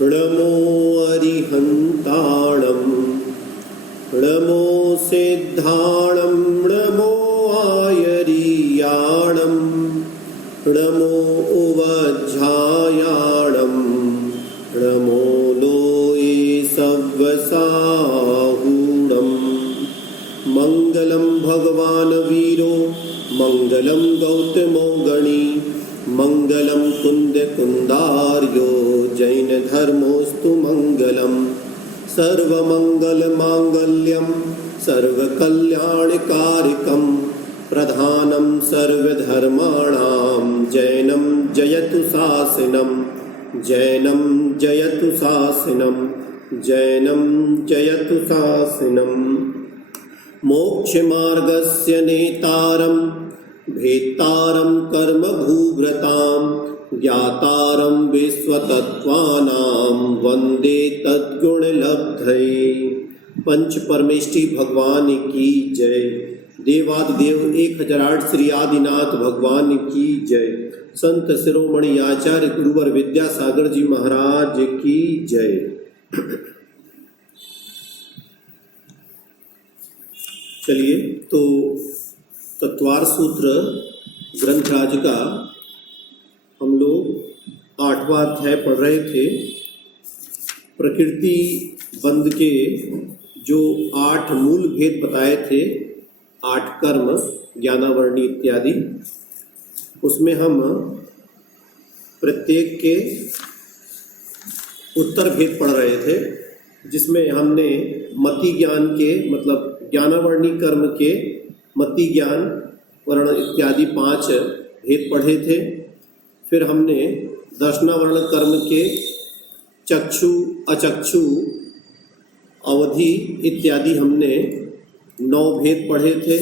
नमो अरिहन्ताणं नमो सिद्धाणं नमो आयर्याणं नमो उवज्झायाणं नमो लोये सव्वसाहूणं मङ्गलं भगवान् वीरो मङ्गलं गौतमो गणी मङ्गलं कुन्दकुन्दार्यो जैनधर्मोऽस्तु मङ्गलं सर्वमङ्गलमाङ्गल्यं सर्वकल्याणकारिकं प्रधानं सर्वधर्माणां जैनं जयतु शासनं जैनं जयतु शासनं जैनं जयतु शासनं मोक्षमार्गस्य नेतारं भेत्तारं कर्मभूभृतां ज्ञातारं विश्वतत्त्वानां वन्दे तद्गुणलब्धये। पंच परमेष्टि भगवान की जय। देवादिदेव 1008 श्री आदिनाथ भगवान की जय। संत शिरोमणि आचार्य गुरुवर विद्यासागर जी महाराज की जय। चलिए, तो तत्वार सूत्र ग्रंथराज का हम लोग 8वां अध्याय पढ़ रहे थे। प्रकृति बंध के जो 8 मूल भेद बताए थे, 8 कर्म, ज्ञानावर्णी इत्यादि, उसमें हम प्रत्येक के उत्तर भेद पढ़ रहे थे, जिसमें हमने मति ज्ञान के मतलब ज्ञानावर्णी कर्म के मति ज्ञान वर्ण इत्यादि 5 भेद पढ़े थे। फिर हमने दर्शनावर्ण कर्म के चक्षु अचक्षु अवधि इत्यादि हमने 9 भेद पढ़े थे।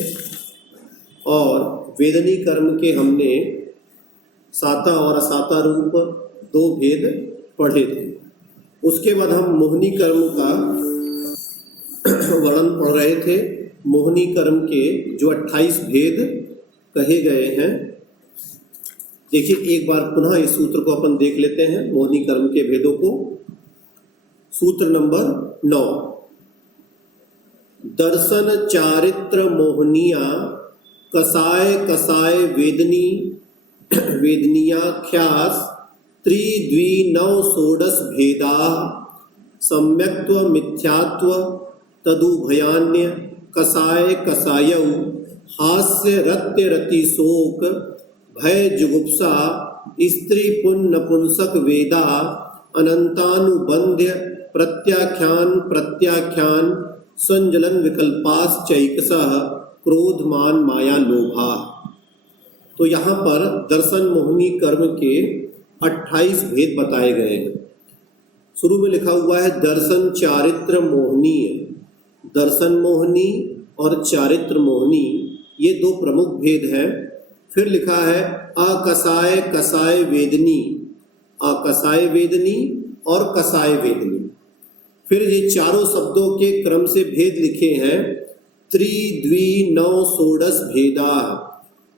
और वेदनी कर्म के हमने साता और असाता रूप 2 भेद पढ़े थे। उसके बाद हम मोहिनी कर्म का वर्णन पढ़ रहे थे। मोहिनी कर्म के जो 28 भेद कहे गए हैं, देखिए एक बार पुनः इस सूत्र को अपन देख लेते हैं, मोहिनी कर्म के भेदों को। सूत्र नंबर 9, दर्शन चारित्र मोहनिया कसाय कसाय वेदनी वेदनीयाख्यास त्रिद्वि नव षोडश भेदा सम्यक्त्व मिथ्यात्व तदुभयान्य कसाय कसायौ हास्य रत्य रति शोक भय जुगुप्सा स्त्री पुन नपुंसक वेदा अनंतानुबंध्य प्रत्याख्यान प्रत्याख्यान संजलन विकल्पाश्चैकसः क्रोधमान माया लोभा। तो यहाँ पर दर्शन मोहिनी कर्म के 28 भेद बताए गए हैं। शुरू में लिखा हुआ है दर्शन चारित्र मोहनीय। दर्शन मोहिनी और चारित्र मोहिनी ये 2 प्रमुख भेद हैं। फिर लिखा है अकसाय कसाय वेदनी, अकसाय वेदनी और कसाय वेदनी। फिर ये चारों शब्दों के क्रम से भेद लिखे हैं। त्रिद्वि नव षोडश भेदा,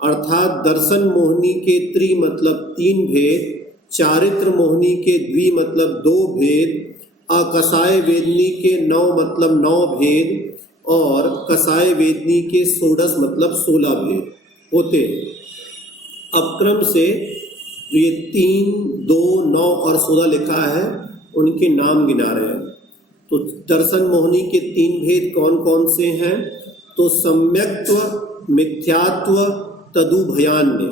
अर्थात दर्शन मोहिनी के त्रि मतलब 3 भेद, चारित्र मोहिनी के द्वि मतलब 2 भेद, अकसाय वेदनी के 9 मतलब 9 भेद और कसाय वेदनी के षोडश मतलब 16 भेद होते हैं। अब क्रम से ये 3, 2, 9 और 16 लिखा है, उनके नाम गिना रहे हैं। तो दर्शन मोहिनी के 3 भेद कौन कौन से हैं? तो सम्यक्त्व मिथ्यात्व तदुभयान्य।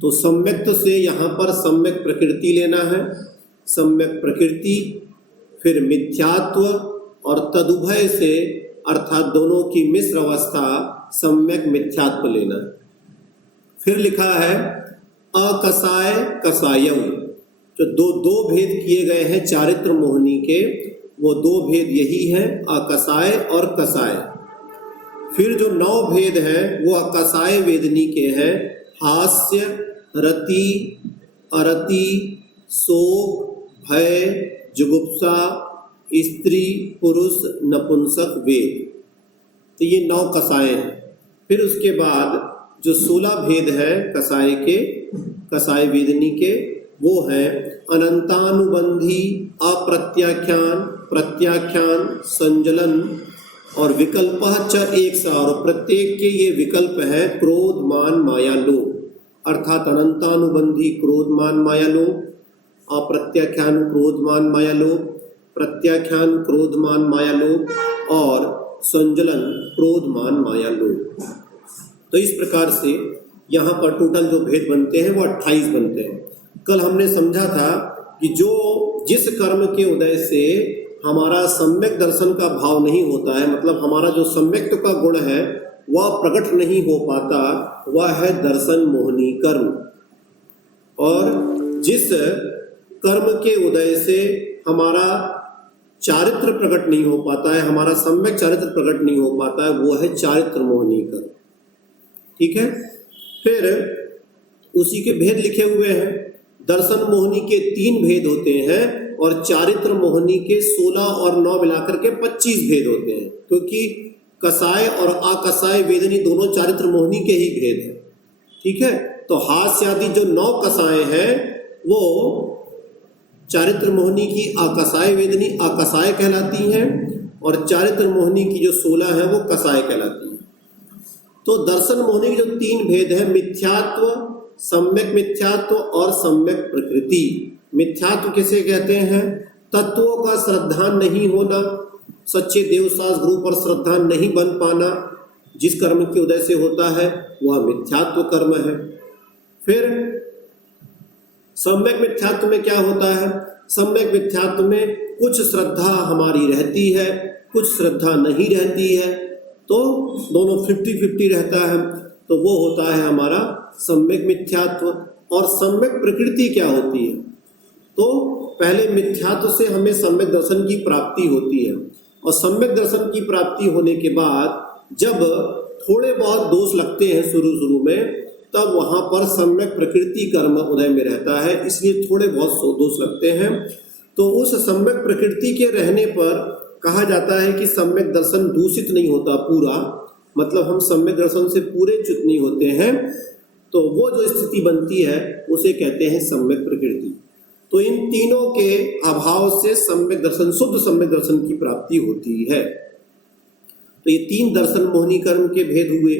तो सम्यक्त्व से यहाँ पर सम्यक प्रकृति लेना है, सम्यक प्रकृति, फिर मिथ्यात्व और तदुभय से अर्थात दोनों की मिश्र अवस्था सम्यक मिथ्यात्व लेना है। फिर लिखा है अकसाय कसायौ। जो दो भेद किए गए हैं चारित्र मोहिनी के, वो 2 भेद यही हैं, अकसाय और कसाय। फिर जो 9 भेद हैं वो अकसाय वेदनी के हैं, हास्य रति अरति शोक भय जुगुप्सा स्त्री पुरुष नपुंसक वेद। तो ये 9 कसाय हैं। फिर उसके बाद जो 16 भेद है कसाय के, कसाय वेदनी के, वो है अनंतानुबंधी, अप्रत्याख्यान, प्रत्याख्यान, संजलन और विकल्प च एक सा, और प्रत्येक के ये विकल्प है क्रोध मान माया लोभ। अर्थात अनंतानुबंधी क्रोध मान माया लोभ, अप्रत्याख्यान क्रोध मान माया लोभ, प्रत्याख्यान क्रोध मान माया लोभ और संजलन क्रोध मान माया लोभ। तो इस प्रकार से यहाँ पर टोटल जो भेद बनते हैं वो 28 बनते हैं। कल हमने समझा था कि जिस कर्म के उदय से हमारा सम्यक दर्शन का भाव नहीं होता है, मतलब हमारा जो सम्यक्त्व का गुण है वह प्रकट नहीं हो पाता, वह है दर्शन मोहनी कर्म। और जिस कर्म के उदय से हमारा चारित्र प्रकट नहीं हो पाता है, हमारा सम्यक चारित्र प्रकट नहीं हो पाता है, वो है चारित्र मोहनी कर्म। ठीक है, फिर उसी के भेद लिखे हुए हैं। दर्शन मोहनी के 3 भेद होते हैं और चारित्र मोहनी के 16 और 9 मिलाकर के 25 भेद होते हैं, क्योंकि कसाय और अकसाय वेदनी दोनों चारित्र मोहनी के ही भेद हैं। ठीक है, तो हास्य आदि जो 9 कसाएं हैं वो चारित्र मोहनी की अकसाय वेदनी अकसाय कहलाती हैं, और चारित्र मोहनी की जो 16 है वो कसाय कहलाती है। तो दर्शन मोहनी के जो 3 भेद है, मिथ्यात्व, सम्यक मिथ्यात्व और सम्यक प्रकृति। मिथ्यात्व किसे कहते हैं? तत्वों का श्रद्धा नहीं होना, सच्चे देवशास्त्र गुरु पर श्रद्धा नहीं बन पाना, जिस कर्म के उदय से होता है वह मिथ्यात्व कर्म है। फिर सम्यक मिथ्यात्व में क्या होता है? सम्यक मिथ्यात्व में कुछ श्रद्धा हमारी रहती है, कुछ श्रद्धा नहीं रहती है, तो दोनों 50-50 रहता है, तो वो होता है हमारा सम्यक मिथ्यात्व। और सम्यक प्रकृति क्या होती है? तो पहले मिथ्यात्व से हमें सम्यक दर्शन की प्राप्ति होती है, और सम्यक दर्शन की प्राप्ति होने के बाद जब थोड़े बहुत दोष लगते हैं शुरू में, तब वहाँ पर सम्यक प्रकृति कर्म उदय में रहता है, इसलिए थोड़े बहुत दोष लगते हैं। तो उस सम्यक प्रकृति के रहने पर कहा जाता है कि सम्यक दर्शन दूषित नहीं होता पूरा, मतलब हम सम्यक दर्शन से पूरे च्युत नहीं होते हैं, तो वो जो स्थिति बनती है उसे कहते हैं सम्यक प्रकृति। तो इन तीनों के अभाव से सम्यक दर्शन, शुद्ध सम्यक दर्शन की प्राप्ति होती है। तो ये 3 दर्शन मोहनी कर्म के भेद हुए।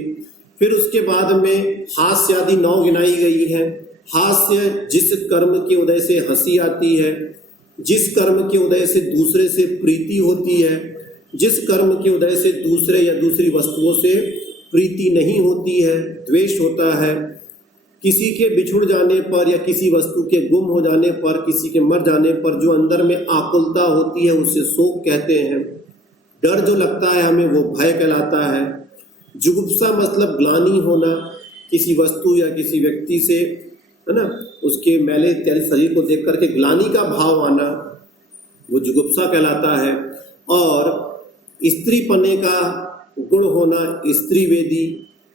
फिर उसके बाद में हास्य आदि 9 गिनाई गई है। हास्य जिस कर्म के उदय से हंसी आती है, जिस कर्म के उदय से दूसरे से प्रीति होती है, जिस कर्म के उदय से दूसरे या दूसरी वस्तुओं से प्रीति नहीं होती है, द्वेष होता है, किसी के बिछुड़ जाने पर या किसी वस्तु के गुम हो जाने पर, किसी के मर जाने पर जो अंदर में आकुलता होती है उसे शोक कहते हैं। डर जो लगता है हमें वो भय कहलाता है। जुगुप्सा मतलब ग्लानि होना, किसी वस्तु या किसी व्यक्ति से, है ना, उसके मैले त्याग शरीर को देख करके ग्लानि का भाव आना, वो जुगुप्सा कहलाता है। और स्त्री पने का गुण होना स्त्री वेदी,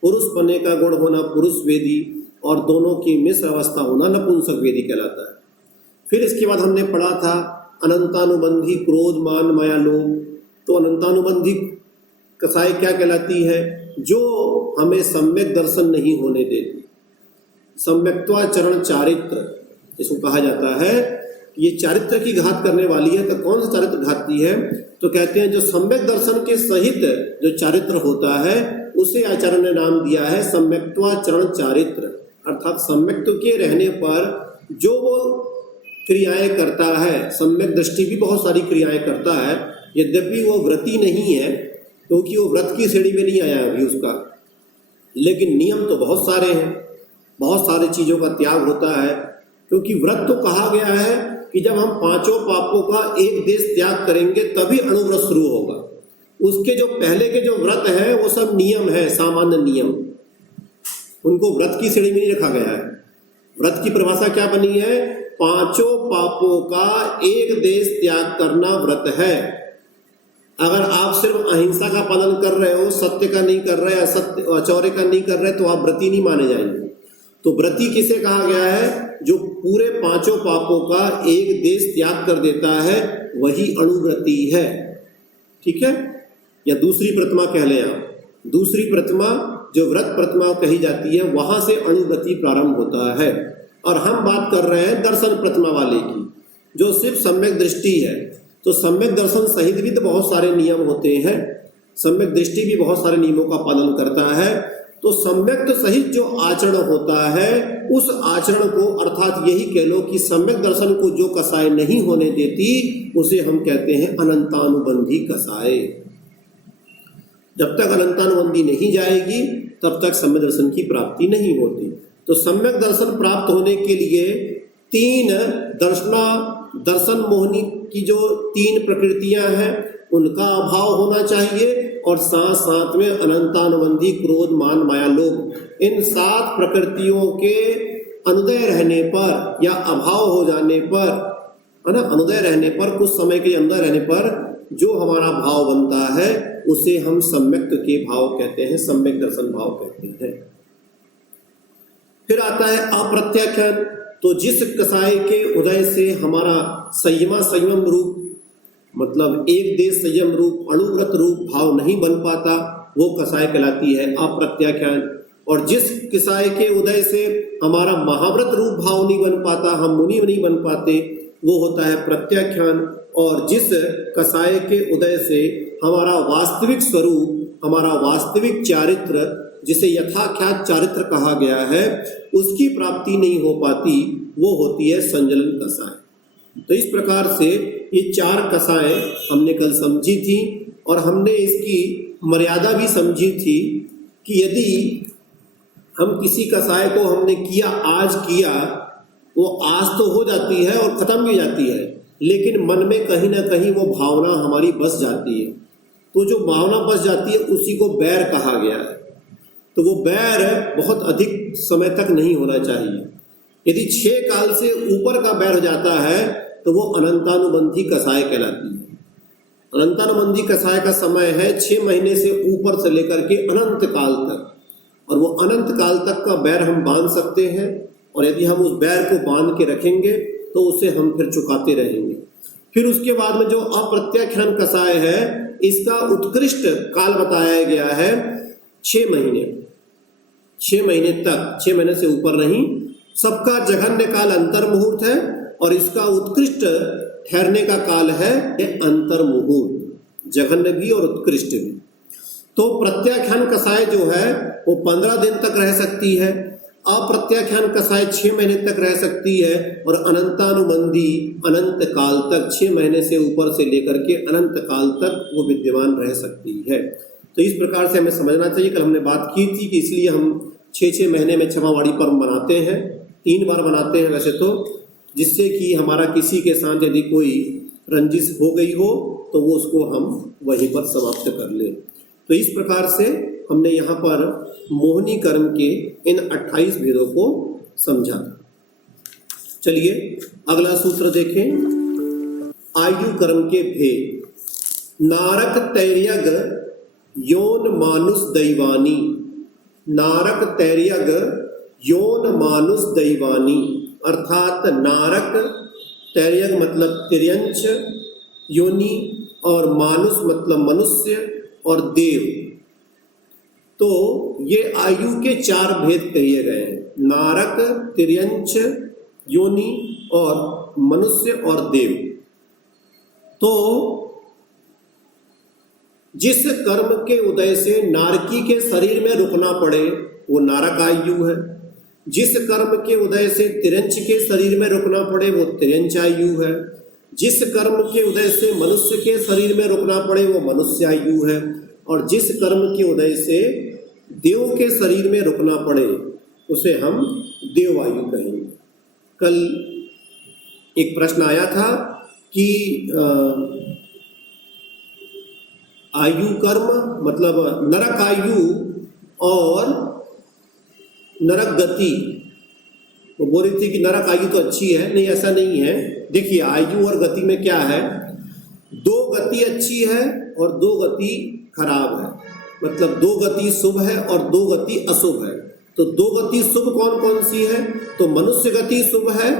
पुरुष पने का गुण होना पुरुष वेदी, और दोनों की मिश्र अवस्था होना नपुंसक वेदी कहलाता है। फिर इसके बाद हमने पढ़ा था अनंतानुबंधी क्रोध मान माया लोभ। तो अनंतानुबंधी कसाय क्या कहलाती है? जो हमें सम्यक दर्शन नहीं होने देती। सम्यक्त्वाचरण चारित्र इसको कहा जाता है, ये चारित्र की घात करने वाली है। तो कौन सा चारित्र घाती है? तो कहते हैं जो सम्यक दर्शन के सहित जो चारित्र होता है उसे आचार्य ने नाम दिया है सम्यक्त्वाचरण चारित्र। अर्थात सम्यक्त्व के रहने पर जो वो क्रियाएं करता है, सम्यक दृष्टि भी बहुत सारी क्रियाएं करता है, यद्यपि वो व्रती नहीं है क्योंकि वो व्रत की श्रेणी में नहीं आया अभी उसका, लेकिन नियम तो बहुत सारे हैं, बहुत सारी चीज़ों का त्याग होता है। क्योंकि व्रत तो कहा गया है कि जब हम 5 पापों का एक देश त्याग करेंगे तभी अणुव्रत शुरू होगा। उसके जो पहले के जो व्रत है वो सब नियम है, सामान्य नियम, उनको व्रत की श्रेणी में नहीं रखा गया है। व्रत की परिभाषा क्या बनी है? 5 पापों का एक देश त्याग करना व्रत है। अगर आप सिर्फ अहिंसा का पालन कर रहे हो, सत्य का नहीं कर रहे, असत्य अचौर्य का नहीं कर रहे, तो आप व्रती नहीं माने जाएंगे। तो व्रती किसे कहा गया है? जो पूरे 5 पापों का एक देश त्याग कर देता है वही अणुव्रती है। ठीक है, या दूसरी प्रतिमा कह लें आप। दूसरी प्रतिमा जो व्रत प्रतिमा कही जाती है वहां से अणुव्रती प्रारंभ होता है। और हम बात कर रहे हैं दर्शन प्रतिमा वाले की, जो सिर्फ सम्यक दृष्टि है। तो सम्यक दर्शन सहित भी तो बहुत सारे नियम होते हैं, सम्यक दृष्टि भी बहुत सारे नियमों का पालन करता है। तो सम्यक सहित जो आचरण होता है, उस आचरण को, अर्थात यही कह लो कि सम्यक दर्शन को जो कसाय नहीं होने देती, उसे हम कहते हैं अनंतानुबंधी कसाय। जब तक अनंतानुबंधी नहीं जाएगी तब तक सम्यक दर्शन की प्राप्ति नहीं होती। तो सम्यक दर्शन प्राप्त होने के लिए तीन दर्शन मोहिनी की जो तीन प्रकृतियां हैं, उनका अभाव होना चाहिए, और साथ साथ में अनंतानुबंधी क्रोध मान माया लोभ, इन 7 प्रकृतियों के अनुदय रहने पर या अभाव हो जाने पर, है ना, अनुदय रहने पर, कुछ समय के अंदर रहने पर जो हमारा भाव बनता है उसे हम सम्यक के भाव कहते हैं, सम्यक दर्शन भाव कहते हैं। फिर आता है अप्रत्याख्यान। तो जिस कसाय के उदय से हमारा संयम रूप, मतलब एक देश संयम रूप, अणुव्रत रूप भाव नहीं बन पाता, वो कसाय कहलाती है अप्रत्याख्यान। और जिस कसाय के उदय से हमारा महाव्रत रूप भाव नहीं बन पाता, हम मुनि नहीं बन पाते, वो होता है प्रत्याख्यान। और जिस कसाय के उदय से हमारा वास्तविक स्वरूप, हमारा वास्तविक चारित्र, जिसे यथाख्यात चारित्र कहा गया है, उसकी प्राप्ति नहीं हो पाती, वो होती है संजलन कसाय। तो इस प्रकार से ये 4 कसाएं हमने कल समझी थी, और हमने इसकी मर्यादा भी समझी थी कि यदि हम किसी कसाय को हमने किया, आज किया, वो आज तो हो जाती है और ख़त्म भी जाती है, लेकिन मन में कहीं ना कहीं वो भावना हमारी बस जाती है। तो जो भावना बस जाती है उसी को बैर कहा गया है। तो वो बैर बहुत अधिक समय तक नहीं होना चाहिए। यदि 6 काल से ऊपर का बैर हो जाता है तो वो अनंतानुबंधी कसाय कहलाती है। अनंतानुबंधी कसाय का समय है 6 महीने से ऊपर से लेकर के अनंत काल तक, और वो अनंत काल तक का बैर हम बांध सकते हैं, और यदि हम उस बैर को बांध के रखेंगे तो उसे हम फिर चुकाते रहेंगे। फिर उसके बाद में जो अप्रत्याख्यान कसाय है, इसका उत्कृष्ट काल बताया गया है 6 महीने, 6 महीने तक, 6 महीने से ऊपर नहीं। सबका जघन्य काल अंतर मुहूर्त है, और इसका उत्कृष्ट ठहरने का काल है ये अंतर मुहूर्त, जघन्य भी और उत्कृष्ट भी। तो प्रत्याख्यान कसाय जो है वो 15 दिन तक रह सकती है, अप्रत्याख्यान कसाय 6 महीने तक रह सकती है, और अनंतानुबंधी अनंत काल तक, 6 महीने से ऊपर से लेकर के अनंत काल तक वो विद्यमान रह सकती है। तो इस प्रकार से हमें समझना चाहिए। कल हमने बात की थी कि इसलिए हम 6-6 महीने में क्षमावाणी पर्व मनाते हैं, 3 बार मनाते हैं वैसे तो, जिससे कि हमारा किसी के साथ यदि कोई रंजिश हो गई हो तो वो उसको हम वहीं पर समाप्त कर लें। तो इस प्रकार से हमने यहाँ पर मोहिनी कर्म के इन 28 भेदों को समझा। चलिए अगला सूत्र देखें, आयु कर्म के भेद। नारक तैर्यग योन मानुष दैवानी। नारक तैर्यग योन मानुष दैवानी, अर्थात नारक, तैर्यग मतलब तिर्यंच योनि, और मानुष मतलब मनुष्य, और देव। तो ये आयु के 4 भेद कहे गए हैं, नारक, तिर्यंच योनि और मनुष्य और देव। तो जिस कर्म के उदय से नारकी के शरीर में रुकना पड़े वो नारक आयु है, जिस कर्म के उदय से तिर्यंच के शरीर में रुकना पड़े वो तिर्यंच आयु है, जिस कर्म के उदय से मनुष्य के शरीर में रुकना पड़े वो मनुष्य आयु है, और जिस कर्म के उदय से देव के शरीर में रुकना पड़े उसे हम देव आयु कहेंगे। कल एक प्रश्न आया था कि आयु कर्म मतलब नरक आयु और नरक गति। वो बोल रही थी कि नरक आयु तो अच्छी है, नहीं ऐसा नहीं है। देखिए आयु और गति में क्या है, 2 गति अच्छी है और 2 गति खराब है, मतलब 2 गति शुभ है और 2 गति अशुभ है। तो 2 गति शुभ कौन कौन सी है, तो मनुष्य गति शुभ है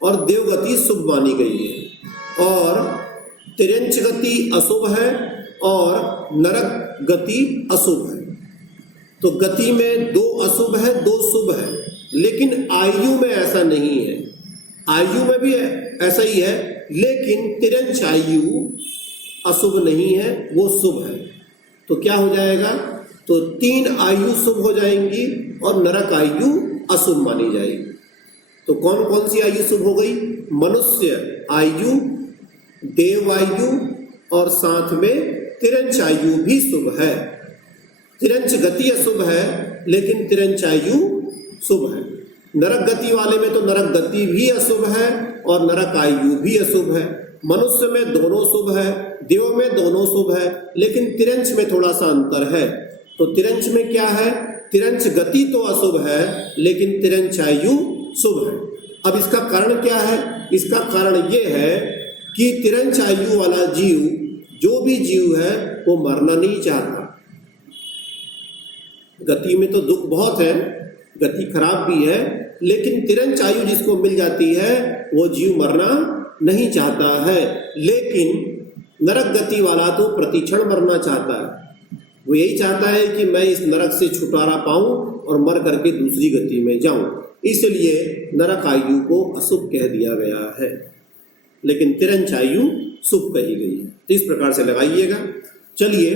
और देव गति शुभ मानी गई है, और तिर्यंच गति अशुभ है और नरक गति अशुभ है। तो गति में 2 अशुभ है 2 शुभ है, लेकिन आयु में ऐसा नहीं है। आयु में भी ऐसा ही है, लेकिन तिरंच आयु अशुभ नहीं है, वो शुभ है। तो क्या हो जाएगा? तो 3 आयु शुभ हो जाएंगी और नरक आयु अशुभ मानी जाएगी। तो कौन कौन सी आयु शुभ हो गई? मनुष्य आयु, देव आयु और साथ में तिरंच आयु भी शुभ है। तिरंच गति अशुभ है, लेकिन तिरंच आयु शुभ है। नरक गति वाले में तो नरक गति भी अशुभ है और नरक आयु भी अशुभ है। मनुष्य में दोनों शुभ है, देव में दोनों शुभ है, लेकिन तिरंच में थोड़ा सा अंतर है। तो तिरंच में क्या है? तिरंच गति तो अशुभ है, लेकिन तिरंच आयु शुभ है। अब इसका कारण क्या है? इसका कारण ये है कि तिरंच आयु वाला जीव, जो भी जीव है, वो मरना नहीं चाहता। गति में तो दुख बहुत है, गति खराब भी है, लेकिन तिरंच आयु जिसको मिल जाती है वो जीव मरना नहीं चाहता है। लेकिन नरक गति वाला तो प्रतिक्षण मरना चाहता है। वो यही चाहता है कि मैं इस नरक से छुटकारा पाऊं और मर करके दूसरी गति में जाऊं। इसलिए नरक आयु को अशुभ कह दिया गया है, लेकिन तिरंच आयु शुभ कही गई है। तो इस प्रकार से लगाइएगा। चलिए,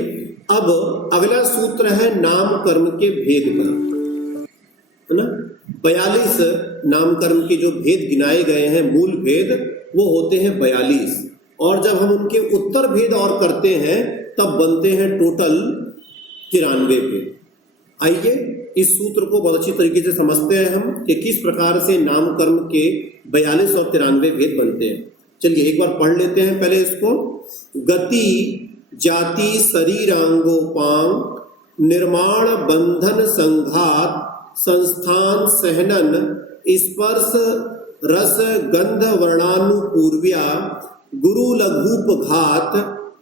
अब अगला सूत्र है नाम कर्म के भेद का, है ना। 42 नाम कर्म के जो भेद गिनाए गए हैं, मूल भेद, वो होते हैं 42। और जब हम उनके उत्तर भेद और करते हैं तब बनते हैं टोटल 93 भेद। आइए इस सूत्र को बहुत अच्छी तरीके से समझते हैं हम कि किस प्रकार से नाम कर्म के 42 और 93 भेद बनते हैं। चलिए एक बार पढ़ लेते हैं पहले इसको। गति जाति शरीरांगोपांग निर्माण बंधन संघात संस्थान सहनन स्पर्श रस गंध वर्णानुपूर्व्या गुरु लघुप घात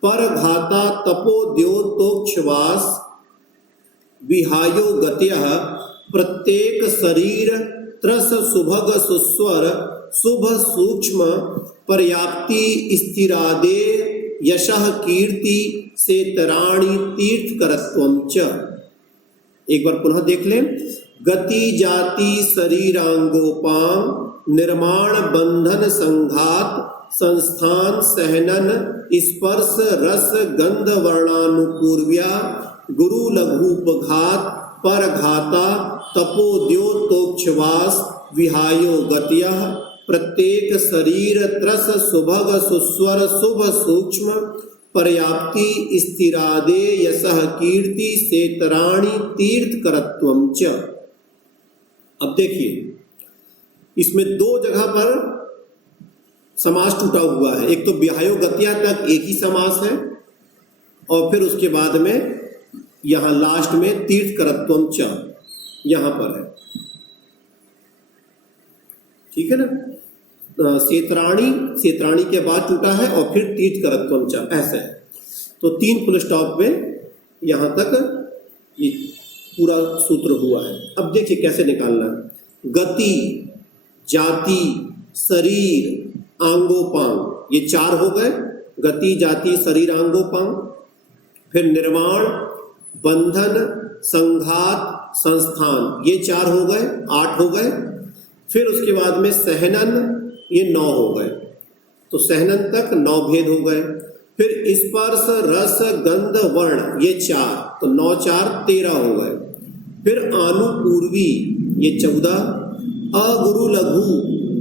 पर घाता तपो द्योतोक्षवास विहायो गत्यः प्रत्येक शरीर त्रस सुभग सुस्वर शुभ सूक्ष्म पर्याप्ति स्थिरादे यशः कीर्ति सेतराणि तीर्थकरत्वं च। एक बार पुनः देख लें। गति जाति शरीरांगोपांग निर्माण बंधन संघात संस्थान सहनन स्पर्श रस गंध वर्णानुपूर्व्या गुरु लघुपघात पर घाता तपोद्योतोक्षवास विहायो गत्यः प्रत्येक शरीर त्रस सुभग सुस्वर शुभ सूक्ष्म पर्याप्ति स्थिरादे यशः कीर्ति सेतराणि तीर्थकरत्वं च। अब देखिए, इसमें 2 जगह पर समास टूटा हुआ है। एक तो विहायो गत्या तक एक ही समास है, और फिर उसके बाद में यहां लास्ट में तीर्थकरत्वं च यहां पर है। ठीक है ना। सेतराणी के बाद टूटा है और फिर तीर्थकरत्वं च, ऐसे है। तो 3 फुल स्टॉप में यहां तक ये पूरा सूत्र हुआ है। अब देखिए कैसे निकालना है। गति जाति शरीर आंगोपांग, ये 4 हो गए। गति जाति शरीर आंगोपांग। फिर निर्माण बंधन संघात संस्थान, ये 4 हो गए, 8 हो गए। फिर उसके बाद में सहनन, ये 9 हो गए। तो सहनन तक 9 भेद हो गए। फिर स्पर्श रस गंध वर्ण, ये 4, तो 9 4 13 हो गए। फिर आनुपूर्वी, ये 14। अगुरु लघु,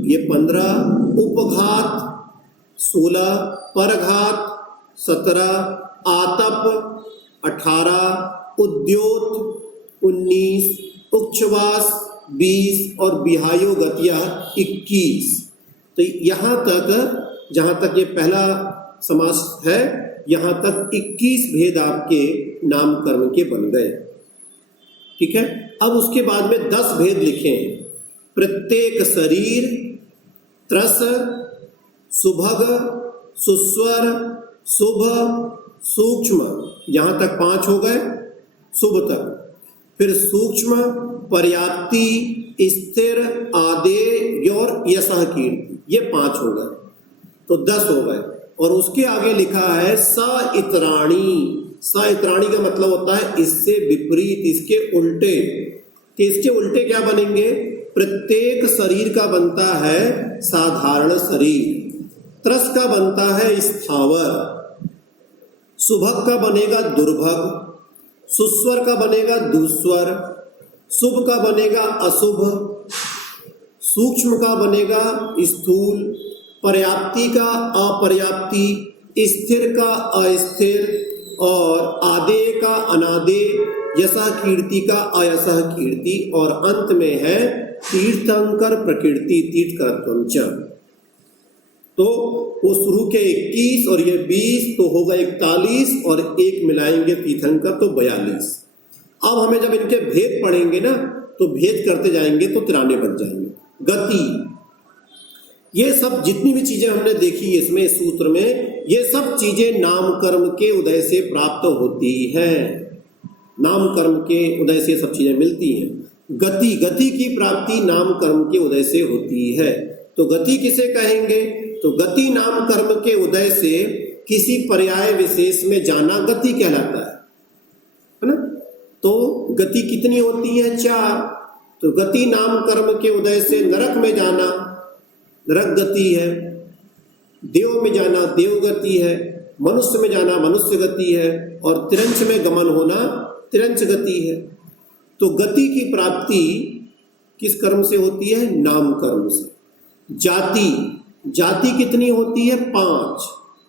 ये 15। उपघात 16। परघात 17। आतप 18। उद्योत 19। उच्छ्वास 20 और विहायो गत्या 21। तो यहाँ तक, जहाँ तक ये पहला समास है, यहाँ तक 21 भेद आपके नाम कर्म के बन गए। ठीक है। अब उसके बाद में 10 भेद लिखे हैं। प्रत्येक शरीर त्रस सुभग सुस्वर शुभ सूक्ष्म, यहाँ तक 5 हो गए शुभ तक। फिर सूक्ष्म पर्याप्ति स्थिर आदेय और यशः कीर्ति, ये 5 हो गए, तो 10 हो गए। और उसके आगे लिखा है सइतराणी। सइतराणी का मतलब होता है इससे विपरीत, इसके उल्टे। तो इसके उल्टे क्या बनेंगे? प्रत्येक शरीर का बनता है साधारण शरीर, त्रस का बनता है स्थावर, सुभग का बनेगा दुर्भग, सुस्वर का बनेगा दुस्वर, शुभ का बनेगा अशुभ, सूक्ष्म का बनेगा स्थूल, पर्याप्ति का अपर्याप्ति, स्थिर का अस्थिर और आदेय का अनादेय, यशः कीर्ति का अयशः कीर्ति और अंत में है तीर्थंकर प्रकृति तीर्थकरत्वम च। तो वो शुरू के 21 और ये 20 तो होगा 41 और एक मिलाएंगे तीर्थंकर तो 42। अब हमें जब इनके भेद पढ़ेंगे ना तो भेद करते जाएंगे तो 93 बन जाएंगे। गति, ये सब जितनी भी चीजें हमने देखी इसमें इस सूत्र में, ये सब चीजें नाम कर्म के उदय से प्राप्त होती हैं। नाम कर्म के उदय से सब चीजें मिलती हैं। गति, गति की प्राप्ति नाम कर्म के उदय से होती है। तो गति किसे कहेंगे? तो गति नाम कर्म के उदय से किसी पर्याय विशेष में जाना गति कहलाता है ना। तो गति कितनी होती है? 4। तो गति नाम कर्म के उदय से नरक में जाना नरक गति है, देव में जाना देव गति है, मनुष्य में जाना मनुष्य गति है और तिरंच में गमन होना तिरंच गति है। तो गति की प्राप्ति किस कर्म से होती है? नाम कर्म से। जाति, जाति कितनी होती है? 5।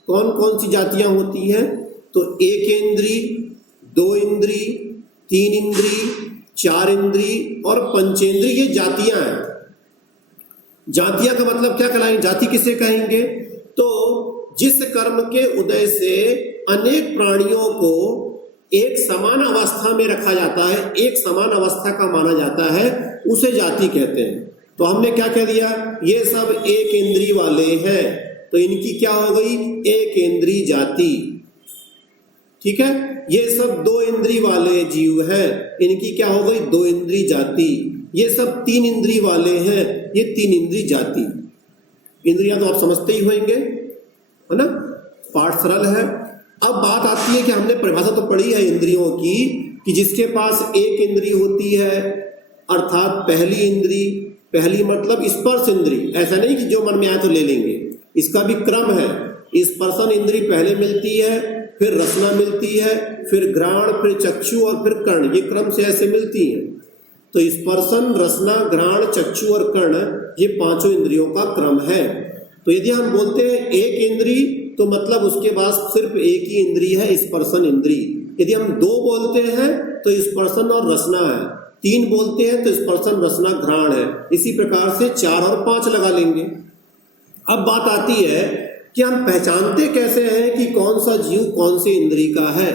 कौन कौन सी जातियां होती हैं? तो 1 इंद्री, 2 इंद्री, 3 इंद्री, 4 इंद्री और पंचेंद्री, ये जातियां हैं। जातियां का मतलब क्या कहलाएंगे? जाति किसे कहेंगे? तो जिस कर्म के उदय से अनेक प्राणियों को एक समान अवस्था में रखा जाता है, एक समान अवस्था का माना जाता है, उसे जाति कहते हैं। तो हमने क्या कह दिया? ये सब 1 इंद्री वाले हैं, तो इनकी क्या हो गई? 1 इंद्री जाति। ठीक है। ये सब 2 इंद्री वाले जीव हैं, इनकी क्या हो गई? 2 इंद्री जाति। ये सब 3 इंद्री वाले हैं, ये 3 इंद्री जाति। इंद्रियां तो आप समझते ही होंगे, है ना, पाठ सरल है। अब बात आती है कि हमने परिभाषा तो पढ़ी है इंद्रियों की कि जिसके पास 1 इंद्री होती है, अर्थात पहली इंद्री, पहली मतलब स्पर्श इंद्री, ऐसा नहीं कि जो मन में आए तो ले लेंगे, इसका भी क्रम है। स्पर्शन इंद्री पहले मिलती है, फिर रसना मिलती है, फिर घ्राण, फिर चक्षु और फिर कर्ण, ये क्रम से ऐसे मिलती है। तो स्पर्शन, रसना, घ्राण, चक्षु और कर्ण, ये 5 इंद्रियों का क्रम है। तो यदि हम बोलते हैं 1 इंद्री तो मतलब उसके पास सिर्फ 1 ही इंद्री है, स्पर्शन इंद्री। यदि हम 2 बोलते हैं तो स्पर्शन और रसना है, 3 बोलते हैं तो स्पर्शन, रसना, घ्राण है। इसी प्रकार से 4 और 5 लगा लेंगे। अब बात आती है कि हम पहचानते कैसे हैं कि कौन सा जीव कौन सी इंद्री का है।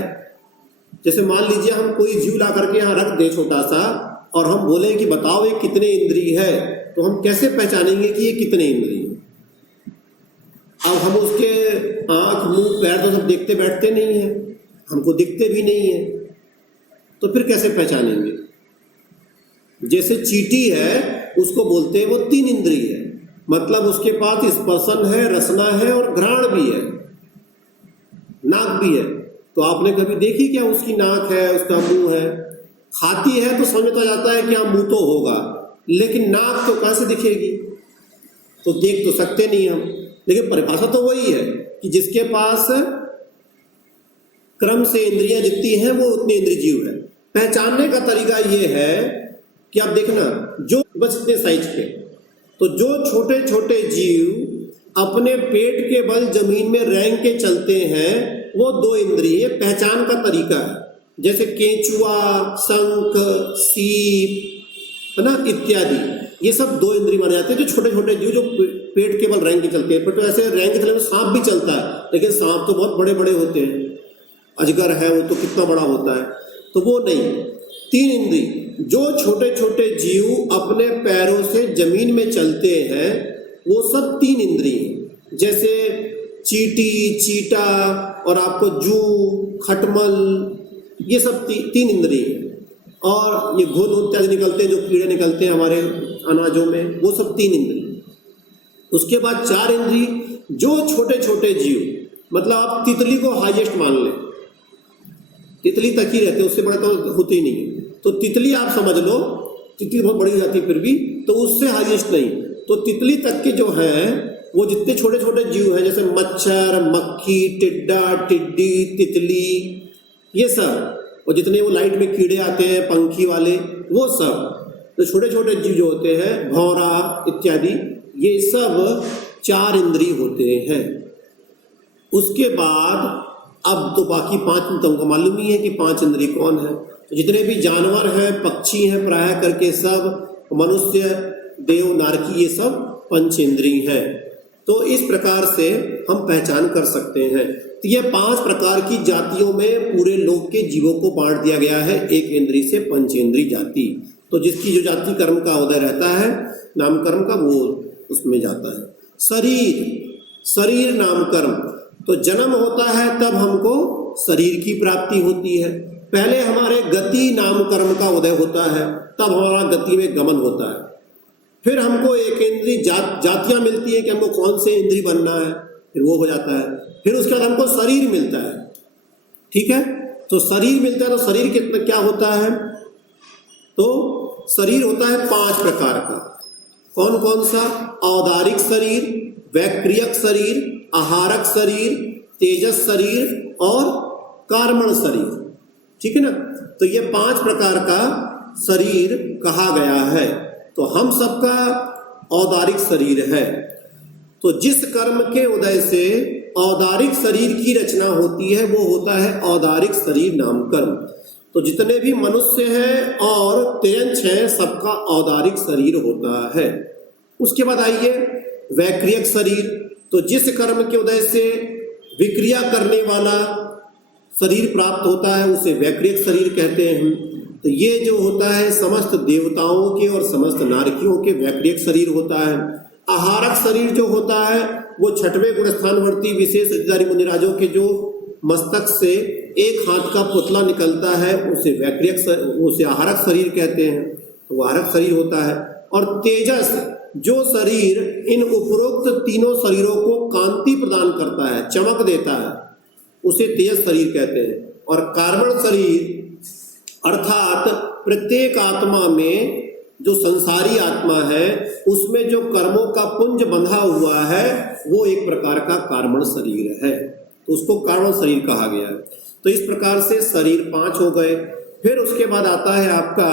जैसे मान लीजिए हम कोई जीव ला करके यहाँ रख दे छोटा सा और हम बोले कि बताओ ये कितने इंद्री है, तो हम कैसे पहचानेंगे कि ये कितने इंद्री है? अब हम उसके आंख, मुंह, पैर तो सब देखते बैठते नहीं है, हमको दिखते भी नहीं है, तो फिर कैसे पहचानेंगे? जैसे चींटी है, उसको बोलते हैं वो 3 इंद्री है, मतलब उसके पास स्पर्शन है, रसना है और घ्राण भी है, नाक भी है। तो आपने कभी देखी क्या उसकी नाक है, उसका मुंह है? खाती है तो समझ तो जाता है कि हाँ मुंह तो होगा, लेकिन नाक तो कहाँ से दिखेगी? तो देख तो सकते नहीं हम, लेकिन परिभाषा तो वही है कि जिसके पास क्रम से इंद्रियां जितनी हैं वो उतने इंद्रिय जीव है। पहचानने का तरीका ये है कि आप देखना, जो बस इतने साइज के, तो जो छोटे छोटे जीव अपने पेट के बल जमीन में रेंग के चलते हैं वो 2 इंद्रिय पहचान का तरीका है। जैसे केंचुआ, शंख, सीप, है ना, इत्यादि, ये सब 2 इंद्रिय माने जाते हैं। जो छोटे छोटे जीव जो पेट के बल रेंग के चलते हैं, तो ऐसे रेंग के चलने में सांप भी चलता है, लेकिन सांप तो बहुत बड़े बड़े होते हैं, अजगर है वो तो कितना बड़ा होता है, तो वो नहीं। 3 इंद्री, जो छोटे छोटे जीव अपने पैरों से जमीन में चलते हैं वो सब 3 इंद्री हैं। जैसे चींटी, चीटा और आपको जू, खटमल, ये सब 3 इंद्री हैं। और ये घोल इत्यादि निकलते हैं, जो कीड़े निकलते हैं हमारे अनाजों में, वो सब 3 इंद्री। उसके बाद 4 इंद्री, जो छोटे छोटे जीव, मतलब आप तितली को हाईएस्ट मान लें, तितली तक ही रहते, उससे बड़ा तो होते ही नहीं। तो तितली आप समझ लो, तितली बहुत बड़ी हो जाती है फिर भी, तो उससे हाईएस्ट नहीं। तो तितली तक के जो हैं वो जितने छोटे छोटे जीव हैं, जैसे मच्छर, मक्खी, टिड्डा, टिड्डी, तितली, ये सब, और जितने वो लाइट में कीड़े आते हैं पंखी वाले, वो सब, तो छोटे छोटे जीव जो होते हैं, भौरा इत्यादि, ये सब 4 इंद्रिय होते हैं। उसके बाद अब तो बाकी 5 तुमको मालूम ही है कि 5 इंद्रिय कौन है। तो जितने भी जानवर हैं, पक्षी हैं, प्राय करके सब, मनुष्य, देव, नारकी, ये सब पंचेंद्रिय हैं। तो इस प्रकार से हम पहचान कर सकते हैं। तो ये 5 प्रकार की जातियों में पूरे लोक के जीवों को बांट दिया गया है, एक इंद्रिय से पंचेंद्रिय जाति। तो जिसकी जो जाति कर्म का उदय रहता है, नाम कर्म का, वो उसमें जाता है। शरीर नाम कर्म, तो जन्म होता है तब हमको शरीर की प्राप्ति होती है। पहले हमारे गति नाम कर्म का उदय होता है, तब हमारा गति में गमन होता है। फिर हमको एक इंद्रिय जातियां मिलती है कि हमको कौन से इंद्रिय बनना है, फिर वो हो जाता है। फिर उसके बाद हमको शरीर मिलता है, ठीक है। तो शरीर मिलता है, तो शरीर कितना क्या होता है, तो शरीर होता है 5 प्रकार का। कौन कौन सा? औदारिक शरीर, वैक्रियक शरीर, आहारक शरीर, तेजस शरीर और कार्मण शरीर, ठीक है ना। तो ये 5 प्रकार का शरीर कहा गया है। तो हम सबका औदारिक शरीर है। तो जिस कर्म के उदय से औदारिक शरीर की रचना होती है, वो होता है औदारिक शरीर नाम कर्म। तो जितने भी मनुष्य हैं और तेंच हैं, सबका औदारिक शरीर होता है। उसके बाद आइए वैक्रियक शरीर। तो जिस कर्म के उदय से विक्रिया करने वाला शरीर प्राप्त होता है, उसे वैक्रियक शरीर कहते हैं। तो ये जो होता है समस्त देवताओं के और समस्त नारकियों के वैक्रियक शरीर होता है। आहारक शरीर जो होता है, वो 6वें गुणस्थानवर्ती विशेष अधिकारी मुनिराजों के जो मस्तक से एक हाथ का पुतला निकलता है, उसे उसे आहारक शरीर कहते हैं। तो वो आहारक शरीर होता है। और तेजस जो शरीर इन उपरोक्त तीनों शरीरों को कांति प्रदान करता है, चमक देता है, उसे तेजस शरीर कहते हैं। और कार्बन शरीर अर्थात प्रत्येक आत्मा में जो संसारी आत्मा है, उसमें जो कर्मों का पुंज बंधा हुआ है, वो एक प्रकार का कार्बन शरीर है, तो उसको कार्बन शरीर कहा गया है। तो इस प्रकार से शरीर 5 हो गए। फिर उसके बाद आता है आपका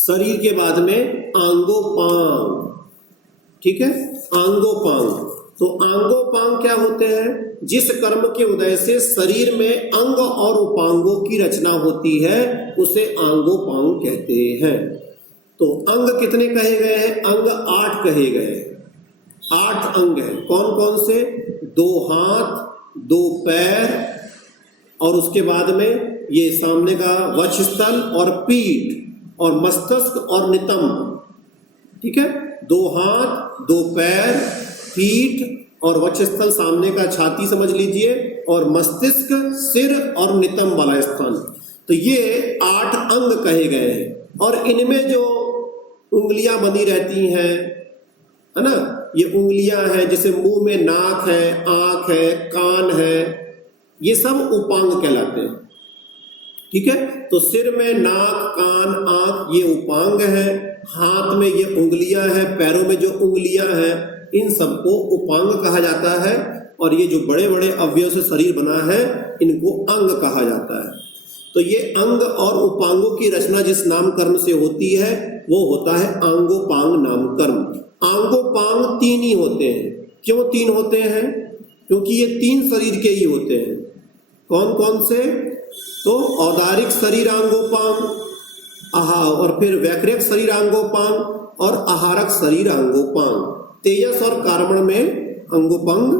शरीर के बाद में आंगोपांग, ठीक है। आंगोपांग, तो आंगोपांग क्या होते हैं? जिस कर्म के उदय से शरीर में अंग और उपांगों की रचना होती है, उसे आंगोपांग कहते हैं। तो अंग कितने कहे गए हैं? अंग 8 कहे गए हैं। 8 अंग हैं। कौन कौन से? 2 हाथ, 2 पैर, और उसके बाद में ये सामने का वक्षस्थल और पीठ और मस्तिष्क और नितंब, ठीक है। 2 हाथ, 2 पैर, पीठ और वक्षस्थल, सामने का छाती समझ लीजिए, और मस्तिष्क, सिर और नितंब वाला स्थान। तो ये 8 अंग कहे गए हैं। और इनमें जो उंगलियां बनी रहती हैं, है ना, ये उंगलियां हैं, जैसे मुंह में नाक है, आंख है, कान है, ये सब उपांग कहलाते हैं, ठीक है। तो सिर में नाक, कान, आंख, ये उपांग है। हाथ में ये उंगलियां हैं, पैरों में जो उंगलियां हैं, इन सबको उपांग कहा जाता है। और ये जो बड़े बड़े अवयव से शरीर बना है, इनको अंग कहा जाता है। तो ये अंग और उपांगों की रचना जिस नाम कर्म से होती है, वो होता है आंगोपांग नाम कर्म। आंगोपांग 3 ही होते हैं। क्यों 3 होते हैं? क्योंकि ये 3 शरीर के ही होते हैं। कौन कौन से? तो औदारिक शरीर आंगोपांग, और फिर वैक्रियक शरीर आंगोपांग और आहारक शरीर आंगोपांग। तेजस और कार्बन में अंगोपांग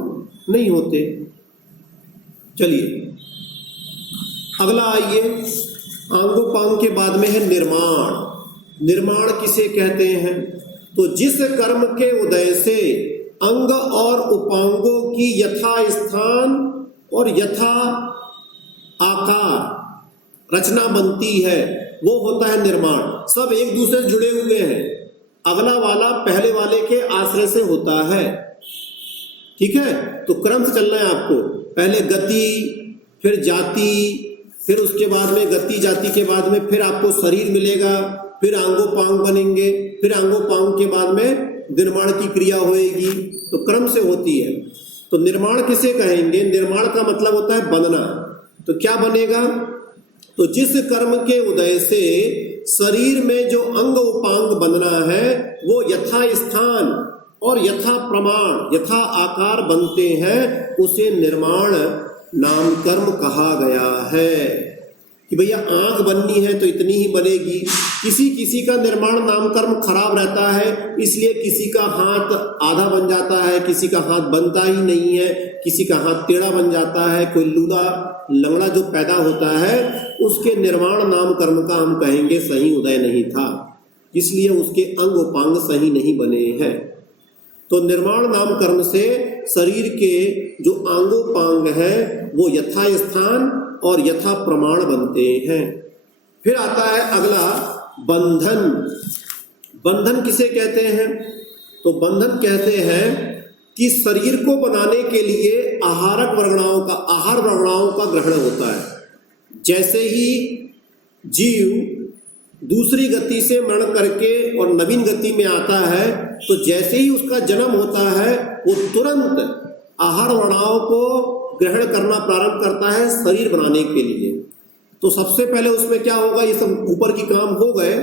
नहीं होते। चलिए अगला आइए, आंगोपांग के बाद में है निर्माण। निर्माण किसे कहते हैं? तो जिस कर्म के उदय से अंग और उपांगों की यथा स्थान और यथा आकार रचना बनती है, वो होता है निर्माण। सब एक दूसरे से जुड़े हुए हैं, अगला वाला पहले वाले के आश्रय से होता है, ठीक है। तो क्रम से चलना है आपको। पहले गति, फिर जाति, फिर उसके बाद में गति जाति के बाद में फिर आपको शरीर मिलेगा, फिर आंगोपांग बनेंगे, फिर आंगोपांग के बाद में निर्माण की क्रिया होएगी, तो क्रम से होती है। तो निर्माण किसे कहेंगे? निर्माण का मतलब होता है बनना। तो क्या बनेगा? तो जिस कर्म के उदय से शरीर में जो अंग उपांग बनना है वो यथा स्थान और यथा प्रमाण, यथा आकार बनते हैं, उसे निर्माण नाम कर्म कहा गया है। कि भैया आंख बननी है तो इतनी ही बनेगी। किसी किसी का निर्माण नाम कर्म खराब रहता है, इसलिए किसी का हाथ आधा बन जाता है, किसी का हाथ बनता ही नहीं है, किसी का हाथ टेढ़ा बन जाता है, कोई लूला लंगड़ा जो पैदा होता है उसके निर्माण नाम कर्म का हम कहेंगे सही उदय नहीं था, इसलिए उसके अंग उपांग सही नहीं बने हैं। तो निर्माण नाम कर्म से शरीर के जो अंगोपांग है वो यथा स्थान और यथा प्रमाण बनते हैं। फिर आता है अगला बंधन। बंधन किसे कहते हैं? तो बंधन कहते हैं कि शरीर को बनाने के लिए आहार वर्गणाओं का ग्रहण होता है। जैसे ही जीव दूसरी गति से मरण करके और नवीन गति में आता है, तो जैसे ही उसका जन्म होता है वो तुरंत आहार वर्णाओं को ग्रहण करना प्रारंभ करता है शरीर बनाने के लिए। तो सबसे पहले उसमें क्या होगा? ये सब ऊपर की काम हो गए,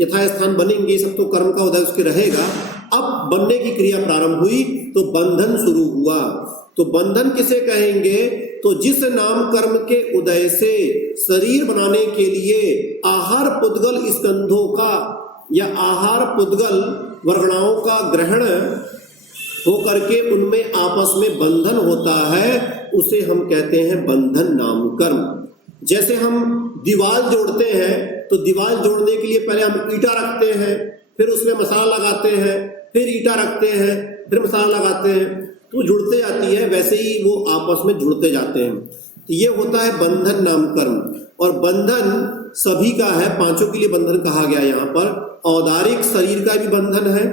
यथास्थान बनेंगे, सब तो कर्म का उदय उसके रहेगा। अब बनने की क्रिया प्रारंभ हुई तो बंधन शुरू हुआ। तो बंधन किसे कहेंगे? तो जिस नाम कर्म के उदय से शरीर बनाने के लिए आहार पुद्गल स्कंधों का या आहार पुद्गल वर्गणाओं का ग्रहण हो करके उनमें आपस में बंधन होता है, उसे हम कहते हैं बंधन नाम कर्म। जैसे हम दीवार जोड़ते हैं तो दीवार जोड़ने के लिए पहले हम ईंटा रखते हैं, फिर उसमें मसाला लगाते हैं, फिर ईंटा रखते हैं, फिर मसाला लगाते हैं, तो जुड़ते जाती है। वैसे ही वो आपस में जुड़ते जाते हैं। तो ये होता है बंधन नाम कर्म। और बंधन सभी का है, पांचों के लिए बंधन कहा गया। यहाँ पर औदारिक शरीर का भी बंधन है,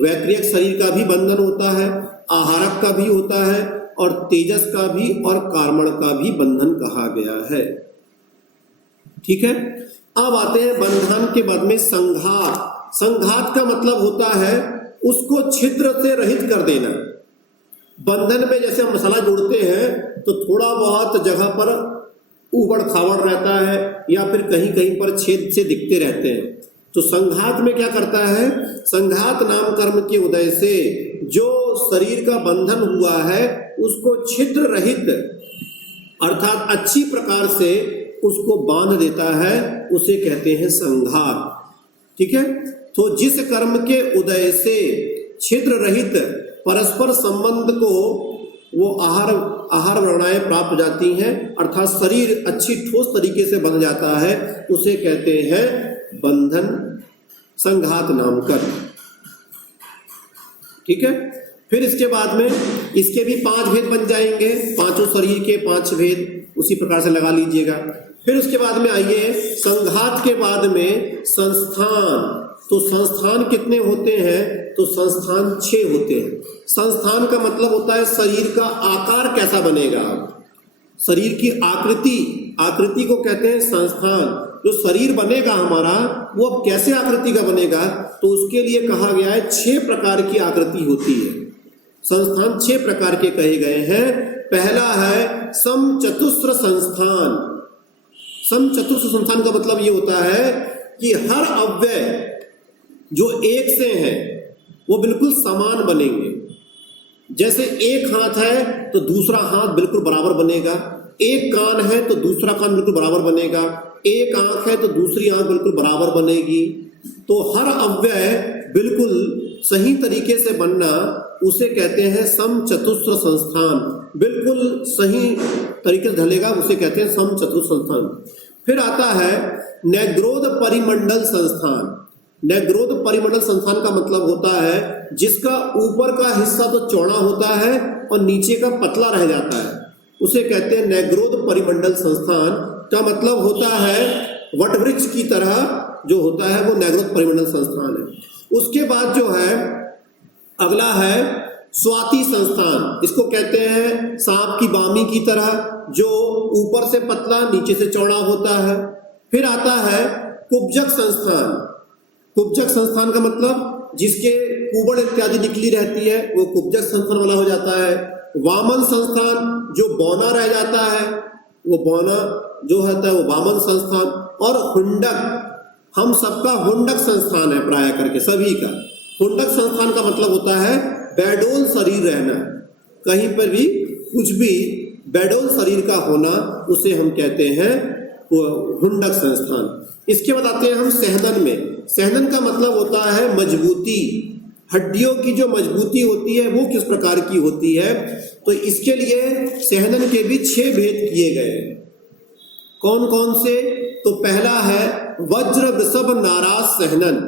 वैक्रियक शरीर का भी बंधन होता है, आहारक का भी होता है, और तेजस का भी और कार्मण का भी बंधन कहा गया है। ठीक है। अब आते हैं बंधन के बाद में संघात। संघात का मतलब होता है उसको छिद्र से रहित कर देना। बंधन में जैसे हम मसाला जोड़ते हैं तो थोड़ा बहुत जगह पर उबड़ खाबड़ रहता है या फिर कहीं कहीं पर छेद से दिखते रहते हैं। तो संघात में क्या करता है? संघात नाम कर्म के उदय से जो शरीर का बंधन हुआ है उसको छिद्र रहित अर्थात अच्छी प्रकार से उसको बांध देता है, उसे कहते हैं संघात। ठीक है। तो जिस कर्म के उदय से छिद्र रहित परस्पर संबंध को वो आहार वर्णाएं प्राप्त हो जाती हैं, अर्थात शरीर अच्छी ठोस तरीके से बन जाता है, उसे कहते हैं बंधन संघात नाम कर्म। ठीक है। फिर इसके बाद में इसके भी 5 भेद बन जाएंगे, पांचों शरीर के 5 भेद उसी प्रकार से लगा लीजिएगा। फिर उसके बाद में आइए संघात के बाद में संस्थान। तो संस्थान कितने होते हैं? तो संस्थान 6 होते हैं। संस्थान का मतलब होता है शरीर का आकार कैसा बनेगा, शरीर की आकृति को कहते हैं संस्थान। जो शरीर बनेगा हमारा वो अब कैसे आकृति का बनेगा? तो उसके लिए कहा गया है 6 प्रकार की आकृति होती है। संस्थान 6 प्रकार के कहे गए हैं। पहला है समचतुस्र संस्थान। समचतुस्र संस्थान का मतलब ये होता है कि हर अव्यय जो एक से हैं वो बिल्कुल समान बनेंगे। जैसे एक हाथ है तो दूसरा हाथ बिल्कुल बराबर बनेगा, एक कान है तो दूसरा कान बिल्कुल बराबर बनेगा, एक आंख है तो दूसरी आंख बिल्कुल बराबर बनेगी। तो हर अव्यय बिल्कुल सही तरीके से बनना उसे कहते हैं समचतुस्र संस्थान। बिल्कुल सही तरीके से ढलेगा उसे कहते हैं समचतुस्र संस्थान। फिर आता है नैग्रोध परिमंडल संस्थान। नैग्रोध परिमंडल संस्थान का मतलब होता है जिसका ऊपर का हिस्सा तो चौड़ा होता है और नीचे का पतला रह जाता है, उसे कहते हैं नैग्रोध परिमंडल संस्थान। का मतलब होता है वटवृक्ष की तरह जो होता है वो नैग्रोध परिमंडल संस्थान है। उसके बाद जो है अगला है स्वाति संस्थान। इसको कहते हैं सांप की बामी की तरह, जो ऊपर से पतला नीचे से चौड़ा होता है। फिर आता है कुब्जक संस्थान। कुब्जक संस्थान का मतलब जिसके कुबड़ इत्यादि निकली रहती है वो कुब्जक संस्थान वाला हो जाता है। वामन संस्थान जो बौना रह जाता है वो बौना जो होता है वो वामन संस्थान। और हुंडक हम सबका हुंडक संस्थान है, प्राय करके सभी का। हुंडक संस्थान का मतलब होता है बेडोल शरीर रहना, कहीं पर भी कुछ भी बेडोल शरीर का होना, उसे हम कहते हैं हुंडक संस्थान। इसके बाद आते हैं हम सहनन में। सहनन का मतलब होता है मजबूती, हड्डियों की जो मजबूती होती है वो किस प्रकार की होती है। तो इसके लिए सहनन के भी 6 भेद किए गए हैं। कौन कौन से? तो पहला है वज्र वृषभ नाराज सहनन।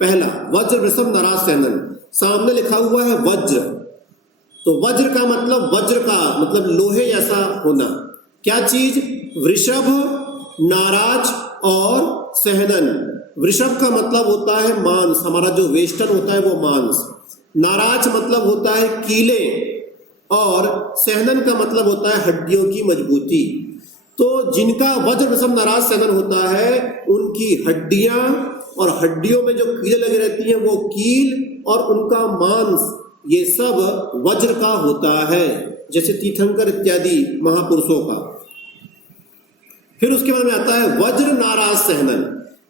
पहला वज्र वृषभ नाराज सहनन, सामने लिखा हुआ है वज्र। तो वज्र का मतलब वज्र का मतलब लोहे जैसा होना। क्या चीज? वृषभ, नाराज और सहनन। वृषभ का मतलब होता है मांस, हमारा जो वेस्टन होता है वो मांस। नाराज मतलब होता है कीले और सहनन का मतलब होता है हड्डियों की मजबूती। तो जिनका वज्र वृषभ नाराज सहनन होता है उनकी हड्डियां और हड्डियों में जो कीले लगी रहती हैं वो कील और उनका मांस ये सब वज्र का होता है, जैसे तीर्थंकर इत्यादि महापुरुषों का। फिर उसके बाद में आता है वज्र नाराज सहनन,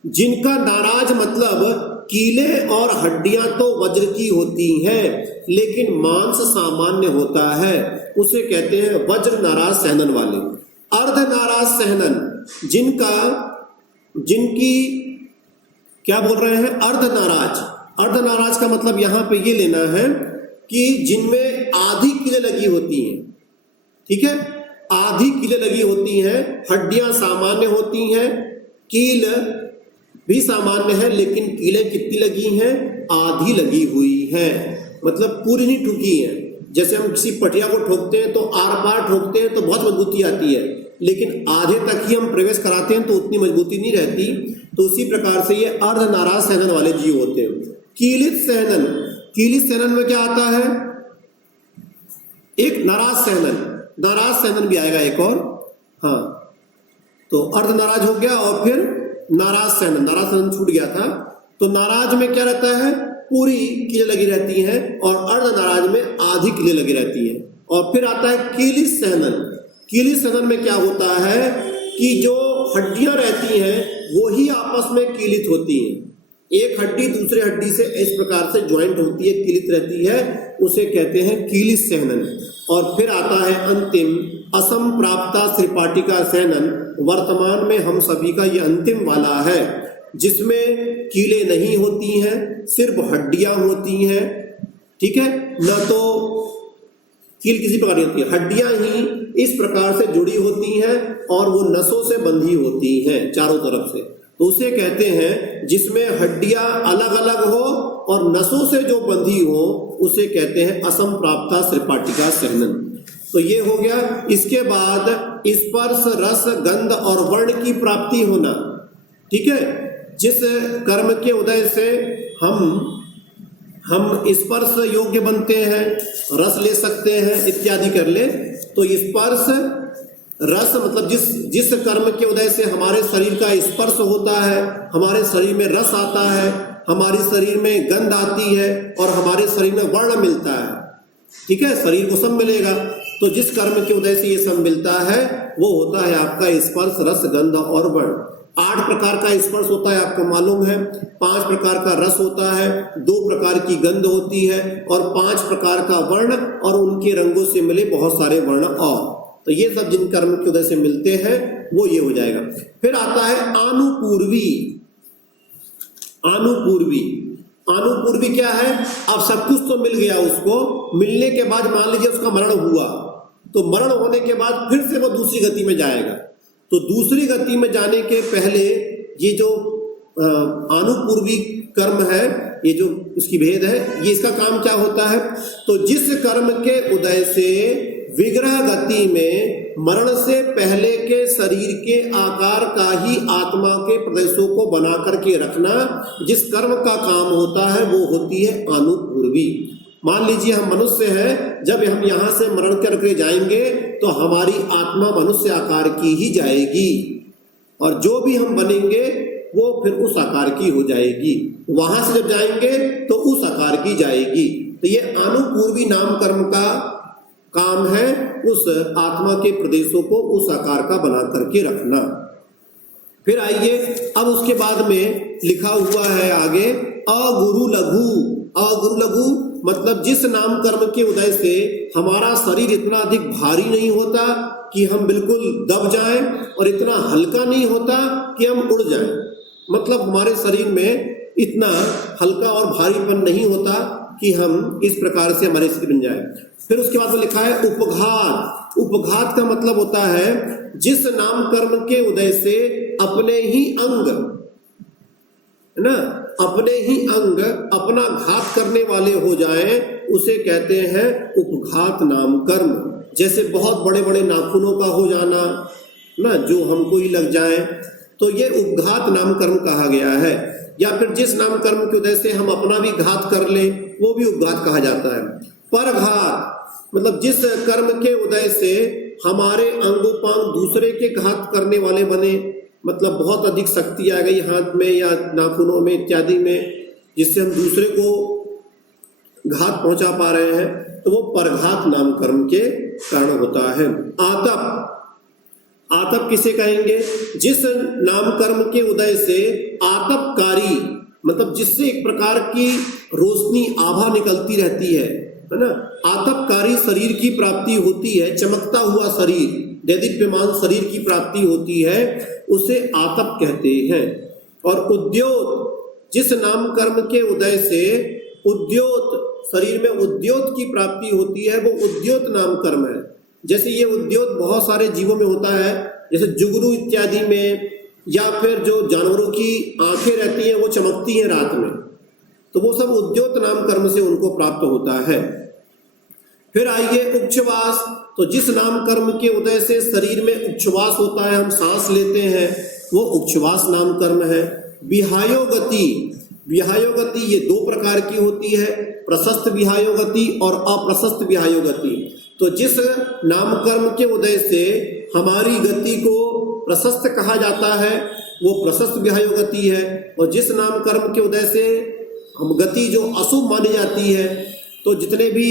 जिनका नाराज मतलब कीले और हड्डियां तो वज्र की होती हैं लेकिन मांस सामान्य होता है, उसे कहते हैं वज्र नाराज सहनन वाले। अर्ध नाराज सहनन, जिनकी क्या बोल रहे हैं? अर्ध नाराज। अर्ध नाराज का मतलब यहां पे ये लेना है कि जिनमें आधी कीलें लगी होती हैं, ठीक है, आधी कीलें लगी होती हैं, हड्डियां सामान्य होती हैं, कील भी सामान्य है लेकिन कीलें कितनी लगी हैं? आधी लगी हुई है, मतलब पूरी नहीं ठुकी है। जैसे हम किसी पटिया को ठोकते हैं तो आर पार ठोकते हैं तो बहुत मजबूती आती है, लेकिन आधे तक ही हम प्रवेश कराते हैं तो उतनी मजबूती नहीं रहती। तो उसी प्रकार से ये अर्ध नाराज सहनन वाले जीव होते हैं। कीलित सहनन, कीलित सहनन में क्या आता है? एक नाराज सहनन, नाराज सहनन भी आएगा एक और। हाँ, तो अर्ध नाराज हो गया और फिर नाराज सहनन, नाराज सहनन छूट गया था। तो नाराज में क्या रहता है? पूरी कीलें लगी रहती हैं और अर्ध नाराज में आधी कीलें लगी रहती हैं। और फिर आता है कीलित सहनन। कीलित सहनन में क्या होता है कि जो हड्डियां रहती हैं वो ही आपस में कीलित होती हैं, एक हड्डी दूसरे हड्डी से इस प्रकार से ज्वाइंट होती है, कीलित रहती है, उसे कहते हैं कीलित सहनन। और फिर आता है अंतिम असंप्राप्ता श्रीपाटिका सहनन। वर्तमान में हम सभी का ये अंतिम वाला है, जिसमें कीलें नहीं होती हैं, सिर्फ हड्डियां होती हैं, ठीक है, न तो कील किसी प्रकार की होती है, हड्डियां ही इस प्रकार से जुड़ी होती हैं और वो नसों से बंधी होती हैं चारों तरफ से। तो उसे कहते हैं जिसमें हड्डियां अलग अलग हो और नसों से जो बंधी हो उसे कहते हैं असंप्राप्ता श्रीपाटिका सहनन। तो ये हो गया। इसके बाद स्पर्श, रस, गंध और वर्ण की प्राप्ति होना, ठीक है। जिस कर्म के उदय से हम स्पर्श योग्य बनते हैं, रस ले सकते हैं इत्यादि कर ले, तो स्पर्श रस मतलब जिस कर्म के उदय से हमारे शरीर का स्पर्श होता है, हमारे शरीर में रस आता है, हमारे शरीर में गंध आती है और हमारे शरीर में वर्ण मिलता है, ठीक है, शरीर को सब मिलेगा। तो जिस कर्म के उदय से ये सब मिलता है वो होता है आपका स्पर्श, रस, गंध और वर्ण। 8 प्रकार का स्पर्श होता है, आपको मालूम है। 5 प्रकार का रस होता है, 2 प्रकार की गंध होती है और 5 प्रकार का वर्ण और उनके रंगों से मिले बहुत सारे वर्ण। और तो ये सब जिन कर्म के उदय से मिलते हैं वो ये हो जाएगा। फिर आता है आनुपूर्वी। आनुपूर्वी, आनुपूर्वी क्या है? अब सब कुछ तो मिल गया उसको, मिलने के बाद मान लीजिए उसका मरण हुआ, तो मरण होने के बाद फिर से वो दूसरी गति में जाएगा। तो दूसरी गति में जाने के पहले ये जो आनुपूर्वी कर्म है, ये जो उसकी भेद है, ये इसका काम क्या होता है? तो जिस कर्म के उदय से विग्रह गति में मरण से पहले के शरीर के आकार का ही आत्मा के प्रदेशों को बना करके रखना, जिस कर्म का काम होता है वो होती है आनुपूर्वी। मान लीजिए हम मनुष्य हैं, जब हम यहाँ से मरण करके जाएंगे तो हमारी आत्मा मनुष्य आकार की ही जाएगी और जो भी हम बनेंगे वो फिर उस आकार की हो जाएगी। वहां से जब जाएंगे तो उस आकार की जाएगी। तो ये अनुपूर्वी नाम कर्म का काम है, उस आत्मा के प्रदेशों को उस आकार का बना करके रखना। फिर आइए, अब उसके बाद में लिखा हुआ है आगे अगुरु लघु। अगुरु लघु मतलब जिस नाम कर्म के उदय से हमारा शरीर इतना अधिक भारी नहीं होता कि हम बिल्कुल दब जाएं, और इतना हल्का नहीं होता कि हम उड़ जाएं। मतलब हमारे शरीर में इतना हल्का और भारीपन नहीं होता कि हम इस प्रकार से हमारे शरीर बन जाए। फिर उसके बाद में लिखा है उपघात। उपघात का मतलब होता है जिस नाम कर्म के उदय से अपने ही अंग, है ना, अपने ही अंग अपना घात करने वाले हो जाएं, उसे कहते हैं उपघात नाम कर्म। जैसे बहुत बड़े बड़े नाखूनों का हो जाना ना, जो हमको ही लग जाए, तो ये उपघात नाम कर्म कहा गया है। या फिर जिस नाम कर्म के उदय से हम अपना भी घात कर ले, वो भी उपघात कहा जाता है। परघात मतलब जिस कर्म के उदय से हमारे अंगोपांग दूसरे के घात करने वाले बने, मतलब बहुत अधिक शक्ति आ गई हाथ में या नाखूनों में इत्यादि में, जिससे हम दूसरे को घात पहुंचा पा रहे हैं, तो वो परघात नाम कर्म के कारण होता है। आतप, आतप किसे कहेंगे? जिस नाम कर्म के उदय से आतपकारी मतलब जिससे एक प्रकार की रोशनी आभा निकलती रहती है ना, आतपकारी शरीर की प्राप्ति होती है, चमकता हुआ शरीर, देदीप्यमान शरीर की प्राप्ति होती है, उसे आतप कहते हैं। और उद्योत, जिस नाम कर्म के उदय से उद्योत शरीर में उद्योत की प्राप्ति होती है, वो उद्योत नाम कर्म है। जैसे ये उद्योत बहुत सारे जीवों में होता है, जैसे जुगनू इत्यादि में, या फिर जो जानवरों की आंखें रहती हैं वो चमकती हैं रात में, तो वो सब उद्योत नाम कर्म से उनको प्राप्त होता है। फिर आइए उच्छ्वास। तो जिस नाम कर्म के उदय से शरीर में उच्छ्वास होता है, हम सांस लेते हैं, वो उच्छ्वास नाम कर्म है। विहायोगति, विहायोगति ये दो प्रकार की होती है, प्रशस्त विहायोगति और अप्रशस्त विहायोगति। तो जिस नाम कर्म के उदय से हमारी गति को प्रशस्त कहा जाता है, वो प्रशस्त विहायोगति है। और जिस नाम कर्म के उदय से हम गति जो अशुभ मानी जाती है, तो जितने भी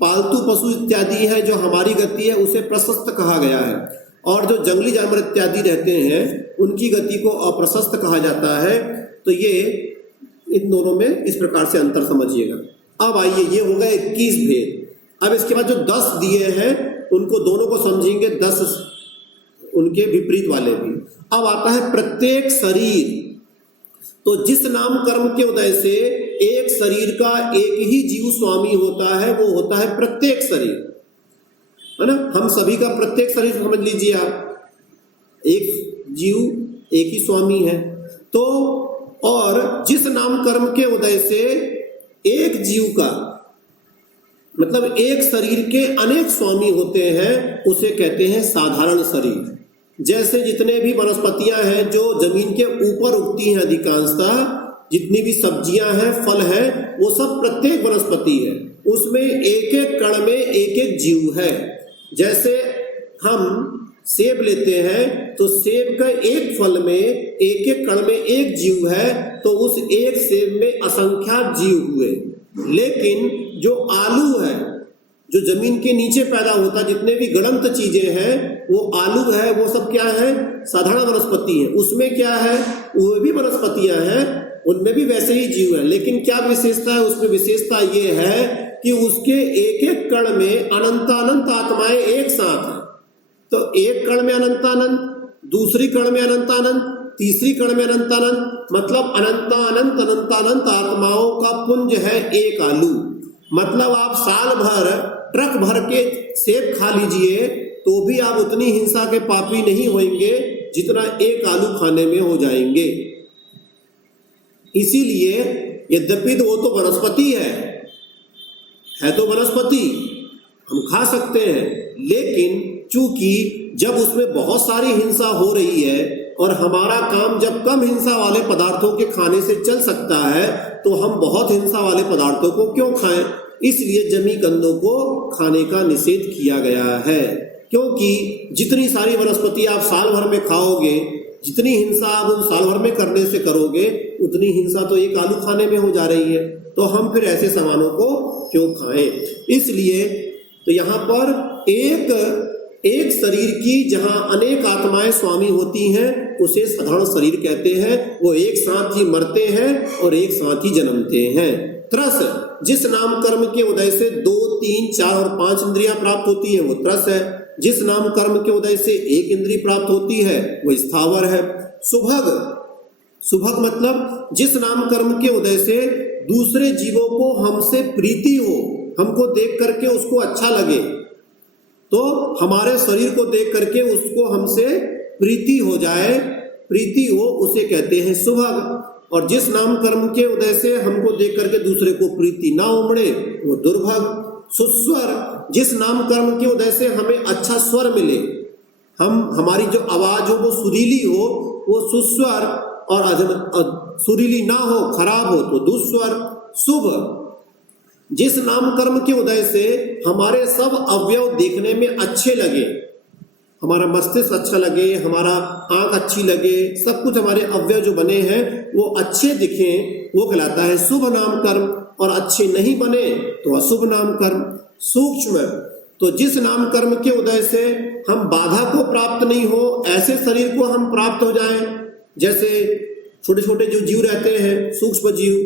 पालतू पशु इत्यादि है जो हमारी गति है, उसे प्रशस्त कहा गया है। और जो जंगली जानवर इत्यादि रहते हैं, उनकी गति को अप्रशस्त कहा जाता है। तो ये इन दोनों में इस प्रकार से अंतर समझिएगा। अब आइए, ये हो गए 21 भेद। अब इसके बाद जो 10 दिए हैं, उनको दोनों को समझेंगे, 10 उनके विपरीत वाले भी। अब आता है प्रत्येक शरीर। तो जिस नाम कर्म के उदय से एक शरीर का एक ही जीव स्वामी होता है, वो होता है प्रत्येक शरीर, है ना। हम सभी का प्रत्येक शरीर समझ लीजिए आप, एक जीव एक ही स्वामी है। तो और जिस नाम कर्म के उदय से एक जीव का मतलब एक शरीर के अनेक स्वामी होते हैं, उसे कहते हैं साधारण शरीर। जैसे जितने भी वनस्पतियां हैं जो जमीन के ऊपर उगती हैं, अधिकांशतः जितनी भी सब्जियां हैं, फल हैं, वो सब प्रत्येक वनस्पति है, उसमें एक एक कण में एक एक जीव है। जैसे हम सेब लेते हैं, तो सेब का एक फल में एक एक कण में एक जीव है, तो उस एक सेब में असंख्यात जीव हुए। लेकिन जो आलू है, जो जमीन के नीचे पैदा होता, जितने भी गणंत चीजें हैं, वो आलू है, वो सब क्या है? साधारण वनस्पति है। उसमें क्या है? वो भी वनस्पतियां हैं, उनमें भी वैसे ही जीव है। लेकिन क्या विशेषता है? उसमें विशेषता ये है कि उसके एक एक कण में अनंतानंत आत्माएं एक साथ हैं। तो एक कण में अनंतानंत, दूसरी कण में अनंतानंत, तीसरी कण में अनंतानंत, मतलब अनंतानंत अनंतानंत आत्माओं का पुंज है एक आलू। मतलब आप साल भर ट्रक भर के सेब खा लीजिए, तो भी आप उतनी हिंसा के पापी नहीं होंगे जितना एक आलू खाने में हो जाएंगे। इसीलिए यद्यपि तो वो तो वनस्पति है तो वनस्पति, हम खा सकते हैं, लेकिन चूंकि जब उसमें बहुत सारी हिंसा हो रही है और हमारा काम जब कम हिंसा वाले पदार्थों के खाने से चल सकता है, तो हम बहुत हिंसा वाले पदार्थों को क्यों खाएं? इसलिए जमी कंदों को खाने का निषेध किया गया है। क्योंकि जितनी सारी वनस्पति आप साल भर में खाओगे, जितनी हिंसा आप उन साल भर में करने से करोगे उतनी हिंसा तो एक आलू खाने में हो जा रही है, तो हम फिर ऐसे सामानों को क्यों खाएं। इसलिए तो यहाँ पर एक शरीर की जहाँ अनेक आत्माएं स्वामी होती हैं उसे साधारण शरीर कहते हैं। वो एक साथ ही मरते हैं और एक साथ ही जन्मते हैं। त्रस, जिस नाम कर्म के उदय से 2, 3, 4 और 5 इंद्रियां प्राप्त होती हैं वो त्रस है। जिस नाम कर्म के उदय से 1 इंद्रिय प्राप्त होती है वो स्थावर है। सुभग, सुभग मतलब जिस नाम कर्म के उदय से दूसरे जीवों को हमसे प्रीति हो, हमको देख करके उसको अच्छा लगे, तो हमारे शरीर को देख करके उसको हमसे प्रीति हो जाए, प्रीति हो, उसे कहते हैं सुभग। और जिस नाम कर्म के उदय से हमको देख करके दूसरे को प्रीति ना उमड़े वो दुर्भग। सुस्वर, जिस नाम कर्म के उदय से हमें अच्छा स्वर मिले, हमारी जो आवाज हो वो सुरीली हो, वो सुस्वर, और सुरीली ना हो, खराब हो तो दुस्वर। शुभ, जिस नाम कर्म के उदय से हमारे सब अवयव देखने में अच्छे लगे, हमारा मस्तिष्क अच्छा लगे, हमारा आंख अच्छी लगे, सब कुछ हमारे अवयव जो बने हैं वो अच्छे दिखें, वो कहलाता है शुभ नाम कर्म। और अच्छे नहीं बने तो अशुभ नाम कर्म। सूक्ष्म, तो जिस नाम कर्म के उदय से हम बाधा को प्राप्त नहीं हो ऐसे शरीर को हम प्राप्त हो जाएं, जैसे छोटे छोटे जो जीव रहते हैं सूक्ष्म जीव,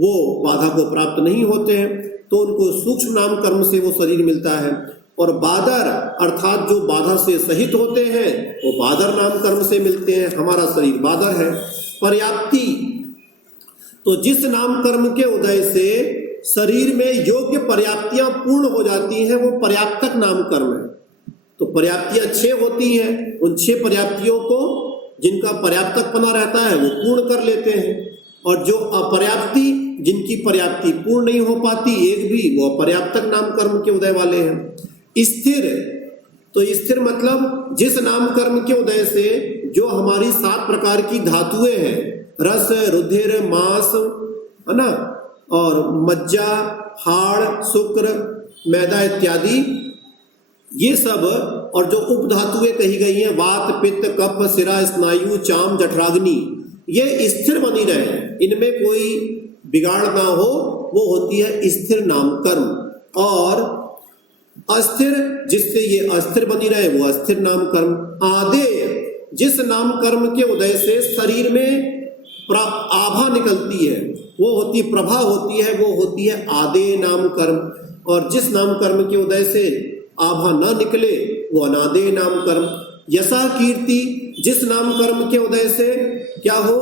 वो बाधा को प्राप्त नहीं होते हैं तो उनको सूक्ष्म नाम कर्म से वो शरीर मिलता है। और बादर अर्थात जो बाधा से सहित होते हैं वो बादर नाम कर्म से मिलते हैं, हमारा शरीर बादर है। पर्याप्ति, तो जिस नाम कर्म के उदय से शरीर में योग्य पर्याप्तियां पूर्ण हो जाती हैं वो पर्याप्तक नाम कर्म है। तो पर्याप्तियां 6 होती हैं, उन 6 पर्याप्तियों को जिनका पर्याप्तकपना रहता है वो पूर्ण कर लेते हैं। और जो अपर्याप्ति, जिनकी पर्याप्ति पूर्ण नहीं हो पाती एक भी, वो अपर्याप्तक नाम कर्म के उदय वाले हैं। स्थिर, तो स्थिर मतलब जिस नाम कर्म के उदय से जो हमारी 7 प्रकार की धातुएं हैं, रस, रुधिर, मांस, है ना, और मज्जा, हाड़, शुक्र, मैदा इत्यादि, ये सब, और जो उपधातुएं कही गई हैं वात, पित्त, कफ, सिरा, स्नायु, चाम, जठराग्नि, ये स्थिर बनी रहे, इनमें कोई बिगाड़ ना हो, वो होती है स्थिर नाम कर्म। और अस्थिर, जिससे ये अस्थिर बनी रहे वो अस्थिर नाम कर्म। आदेय, जिस नाम कर्म के उदय से शरीर में आभा निकलती है वो होती, प्रभा होती है, वो होती है आदेय नाम कर्म। और जिस नाम कर्म के उदय से आभा न निकले वो अनादेय नाम कर्म। यशा कीर्ति, जिस नाम कर्म के उदय से क्या हो,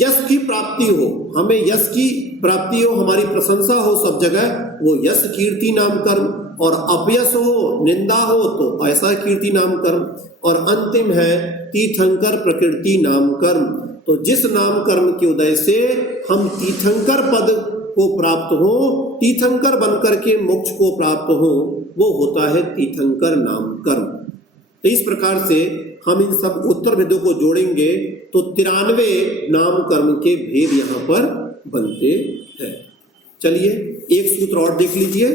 यश की प्राप्ति हो, हमें यश की प्राप्ति हो, हमारी प्रशंसा हो सब जगह, वो यश कीर्ति नाम कर्म। और अपयश हो, निंदा हो तो ऐसा कीर्ति नाम कर्म। और अंतिम है तीर्थंकर प्रकृति नाम कर्म। तो जिस नाम कर्म के उदय से हम तीर्थंकर पद को प्राप्त हो, तीर्थंकर बनकर के मोक्ष को प्राप्त हो, वो होता है तीर्थंकर नाम कर्म। तो इस प्रकार से हम इन सब उत्तर भेदों को जोड़ेंगे तो 93 नाम कर्म के भेद यहाँ पर बनते हैं। चलिए एक सूत्र और देख लीजिए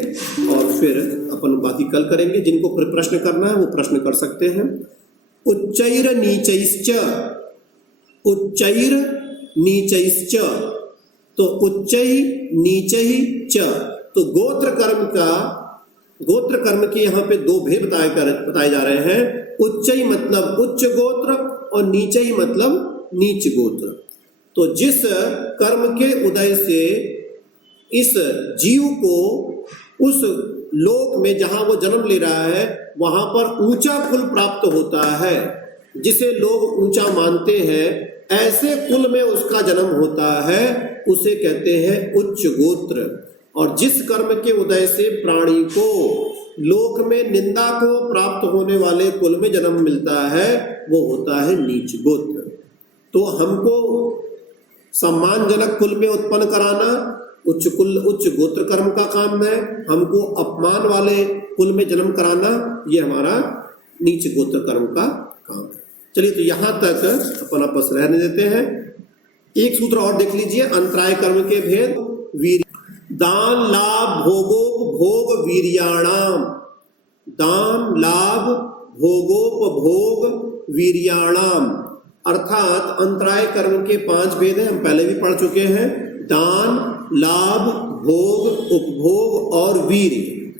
और फिर अपन बाकी कल करेंगे। जिनको फिर प्रश्न करना है वो प्रश्न कर सकते हैं। उच्चैर नीचैश्च, उच्चैर नीचैश्च, तो उच्चै नीचै च, तो गोत्र कर्म के यहाँ पे 2 भेद बताए जा रहे हैं। उच्चै मतलब उच्च गोत्र और नीचै मतलब नीच गोत्र। तो जिस कर्म के उदय से इस जीव को उस लोक में जहां वो जन्म ले रहा है वहां पर ऊंचा कुल प्राप्त होता है, जिसे लोग ऊंचा मानते हैं, ऐसे कुल में उसका जन्म होता है, उसे कहते हैं उच्च गोत्र। और जिस कर्म के उदय से प्राणी को लोक में निंदा को प्राप्त होने वाले कुल में जन्म मिलता है वो होता है नीच गोत्र। तो हमको सम्मानजनक कुल में उत्पन्न कराना उच्च गोत्र कर्म का काम है, हमको अपमान वाले कुल में जन्म कराना ये हमारा नीच गोत्र कर्म का काम है। चलिए तो यहाँ तक अपन आपस रहने देते हैं। एक सूत्र और देख लीजिए, अंतराय कर्म के भेद। वीर दान लाभ भोगोपभोग वीर्याणाम, दान लाभ भोगोपभोग वीर्याणाम, अर्थात अंतराय कर्म के 5 भेद हैं, हम पहले भी पढ़ चुके हैं। दान, लाभ, भोग, उपभोग और वीर्य।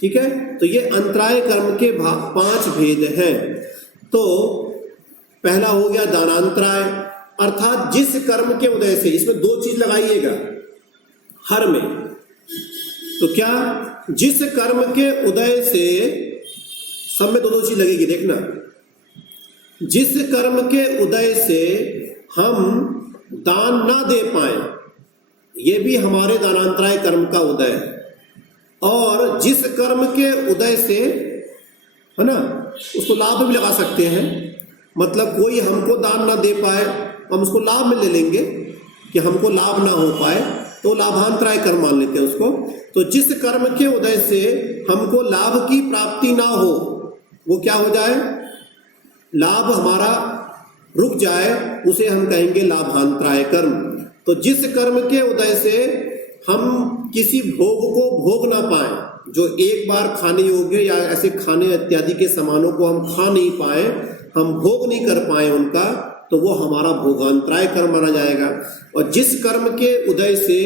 ठीक है, तो ये अंतराय कर्म के 5 भेद हैं। तो पहला हो गया दानांतराय, अर्थात जिस कर्म के उदय से, इसमें 2 चीज लगाइएगा हर में, तो क्या, जिस कर्म के उदय से, सब में 2 चीज लगेगी, देखना, जिस कर्म के उदय से हम दान ना दे पाए, ये भी हमारे दानांतराय कर्म का उदय है। और जिस कर्म के उदय से, है ना, उसको लाभ भी लगा सकते हैं, मतलब कोई हमको दान ना दे पाए, हम उसको लाभ में ले लेंगे कि हमको लाभ ना हो पाए, तो लाभांतराय कर्म मान लेते हैं उसको। तो जिस कर्म के उदय से हमको लाभ की प्राप्ति ना हो, वो क्या हो जाए, लाभ हमारा रुक जाए, उसे हम कहेंगे लाभांतराय कर्म। तो जिस कर्म के उदय से हम किसी भोग को भोग ना पाए, जो एक बार खाने योग्य या ऐसे खाने इत्यादि के सामानों को हम खा नहीं पाए, हम भोग नहीं कर पाए उनका, तो वो हमारा भोगांतराय कर्म माना जाएगा। और जिस कर्म के उदय से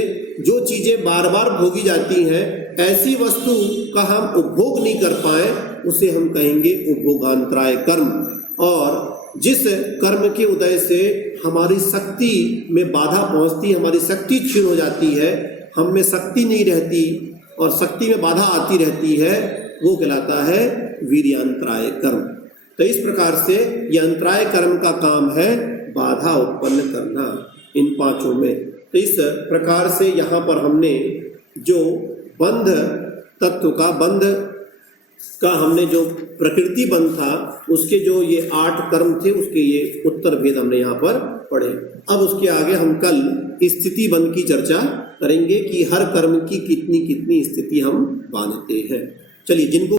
जो चीजें बार बार भोगी जाती हैं, ऐसी वस्तु का हम उपभोग नहीं कर पाए, उसे हम कहेंगे उपभोगांतराय कर्म। और जिस कर्म के उदय से हमारी शक्ति में बाधा पहुंचती, हमारी शक्ति क्षीण हो जाती है, हम में शक्ति नहीं रहती और शक्ति में बाधा आती रहती है, वो कहलाता है वीर्यांतराय कर्म। तो इस प्रकार से यह अंतराय कर्म का काम है बाधा उत्पन्न करना इन 5 में। तो इस प्रकार से यहाँ पर हमने जो बंध तत्व का, बंध का हमने जो प्रकृति बंध था, उसके जो ये 8 कर्म थे, उसके ये उत्तर भेद हमने यहाँ पर पढ़े। अब उसके आगे हम कल स्थिति बंध की चर्चा करेंगे कि हर कर्म की कितनी कितनी स्थिति हम बांधते हैं। चलिए, जिनको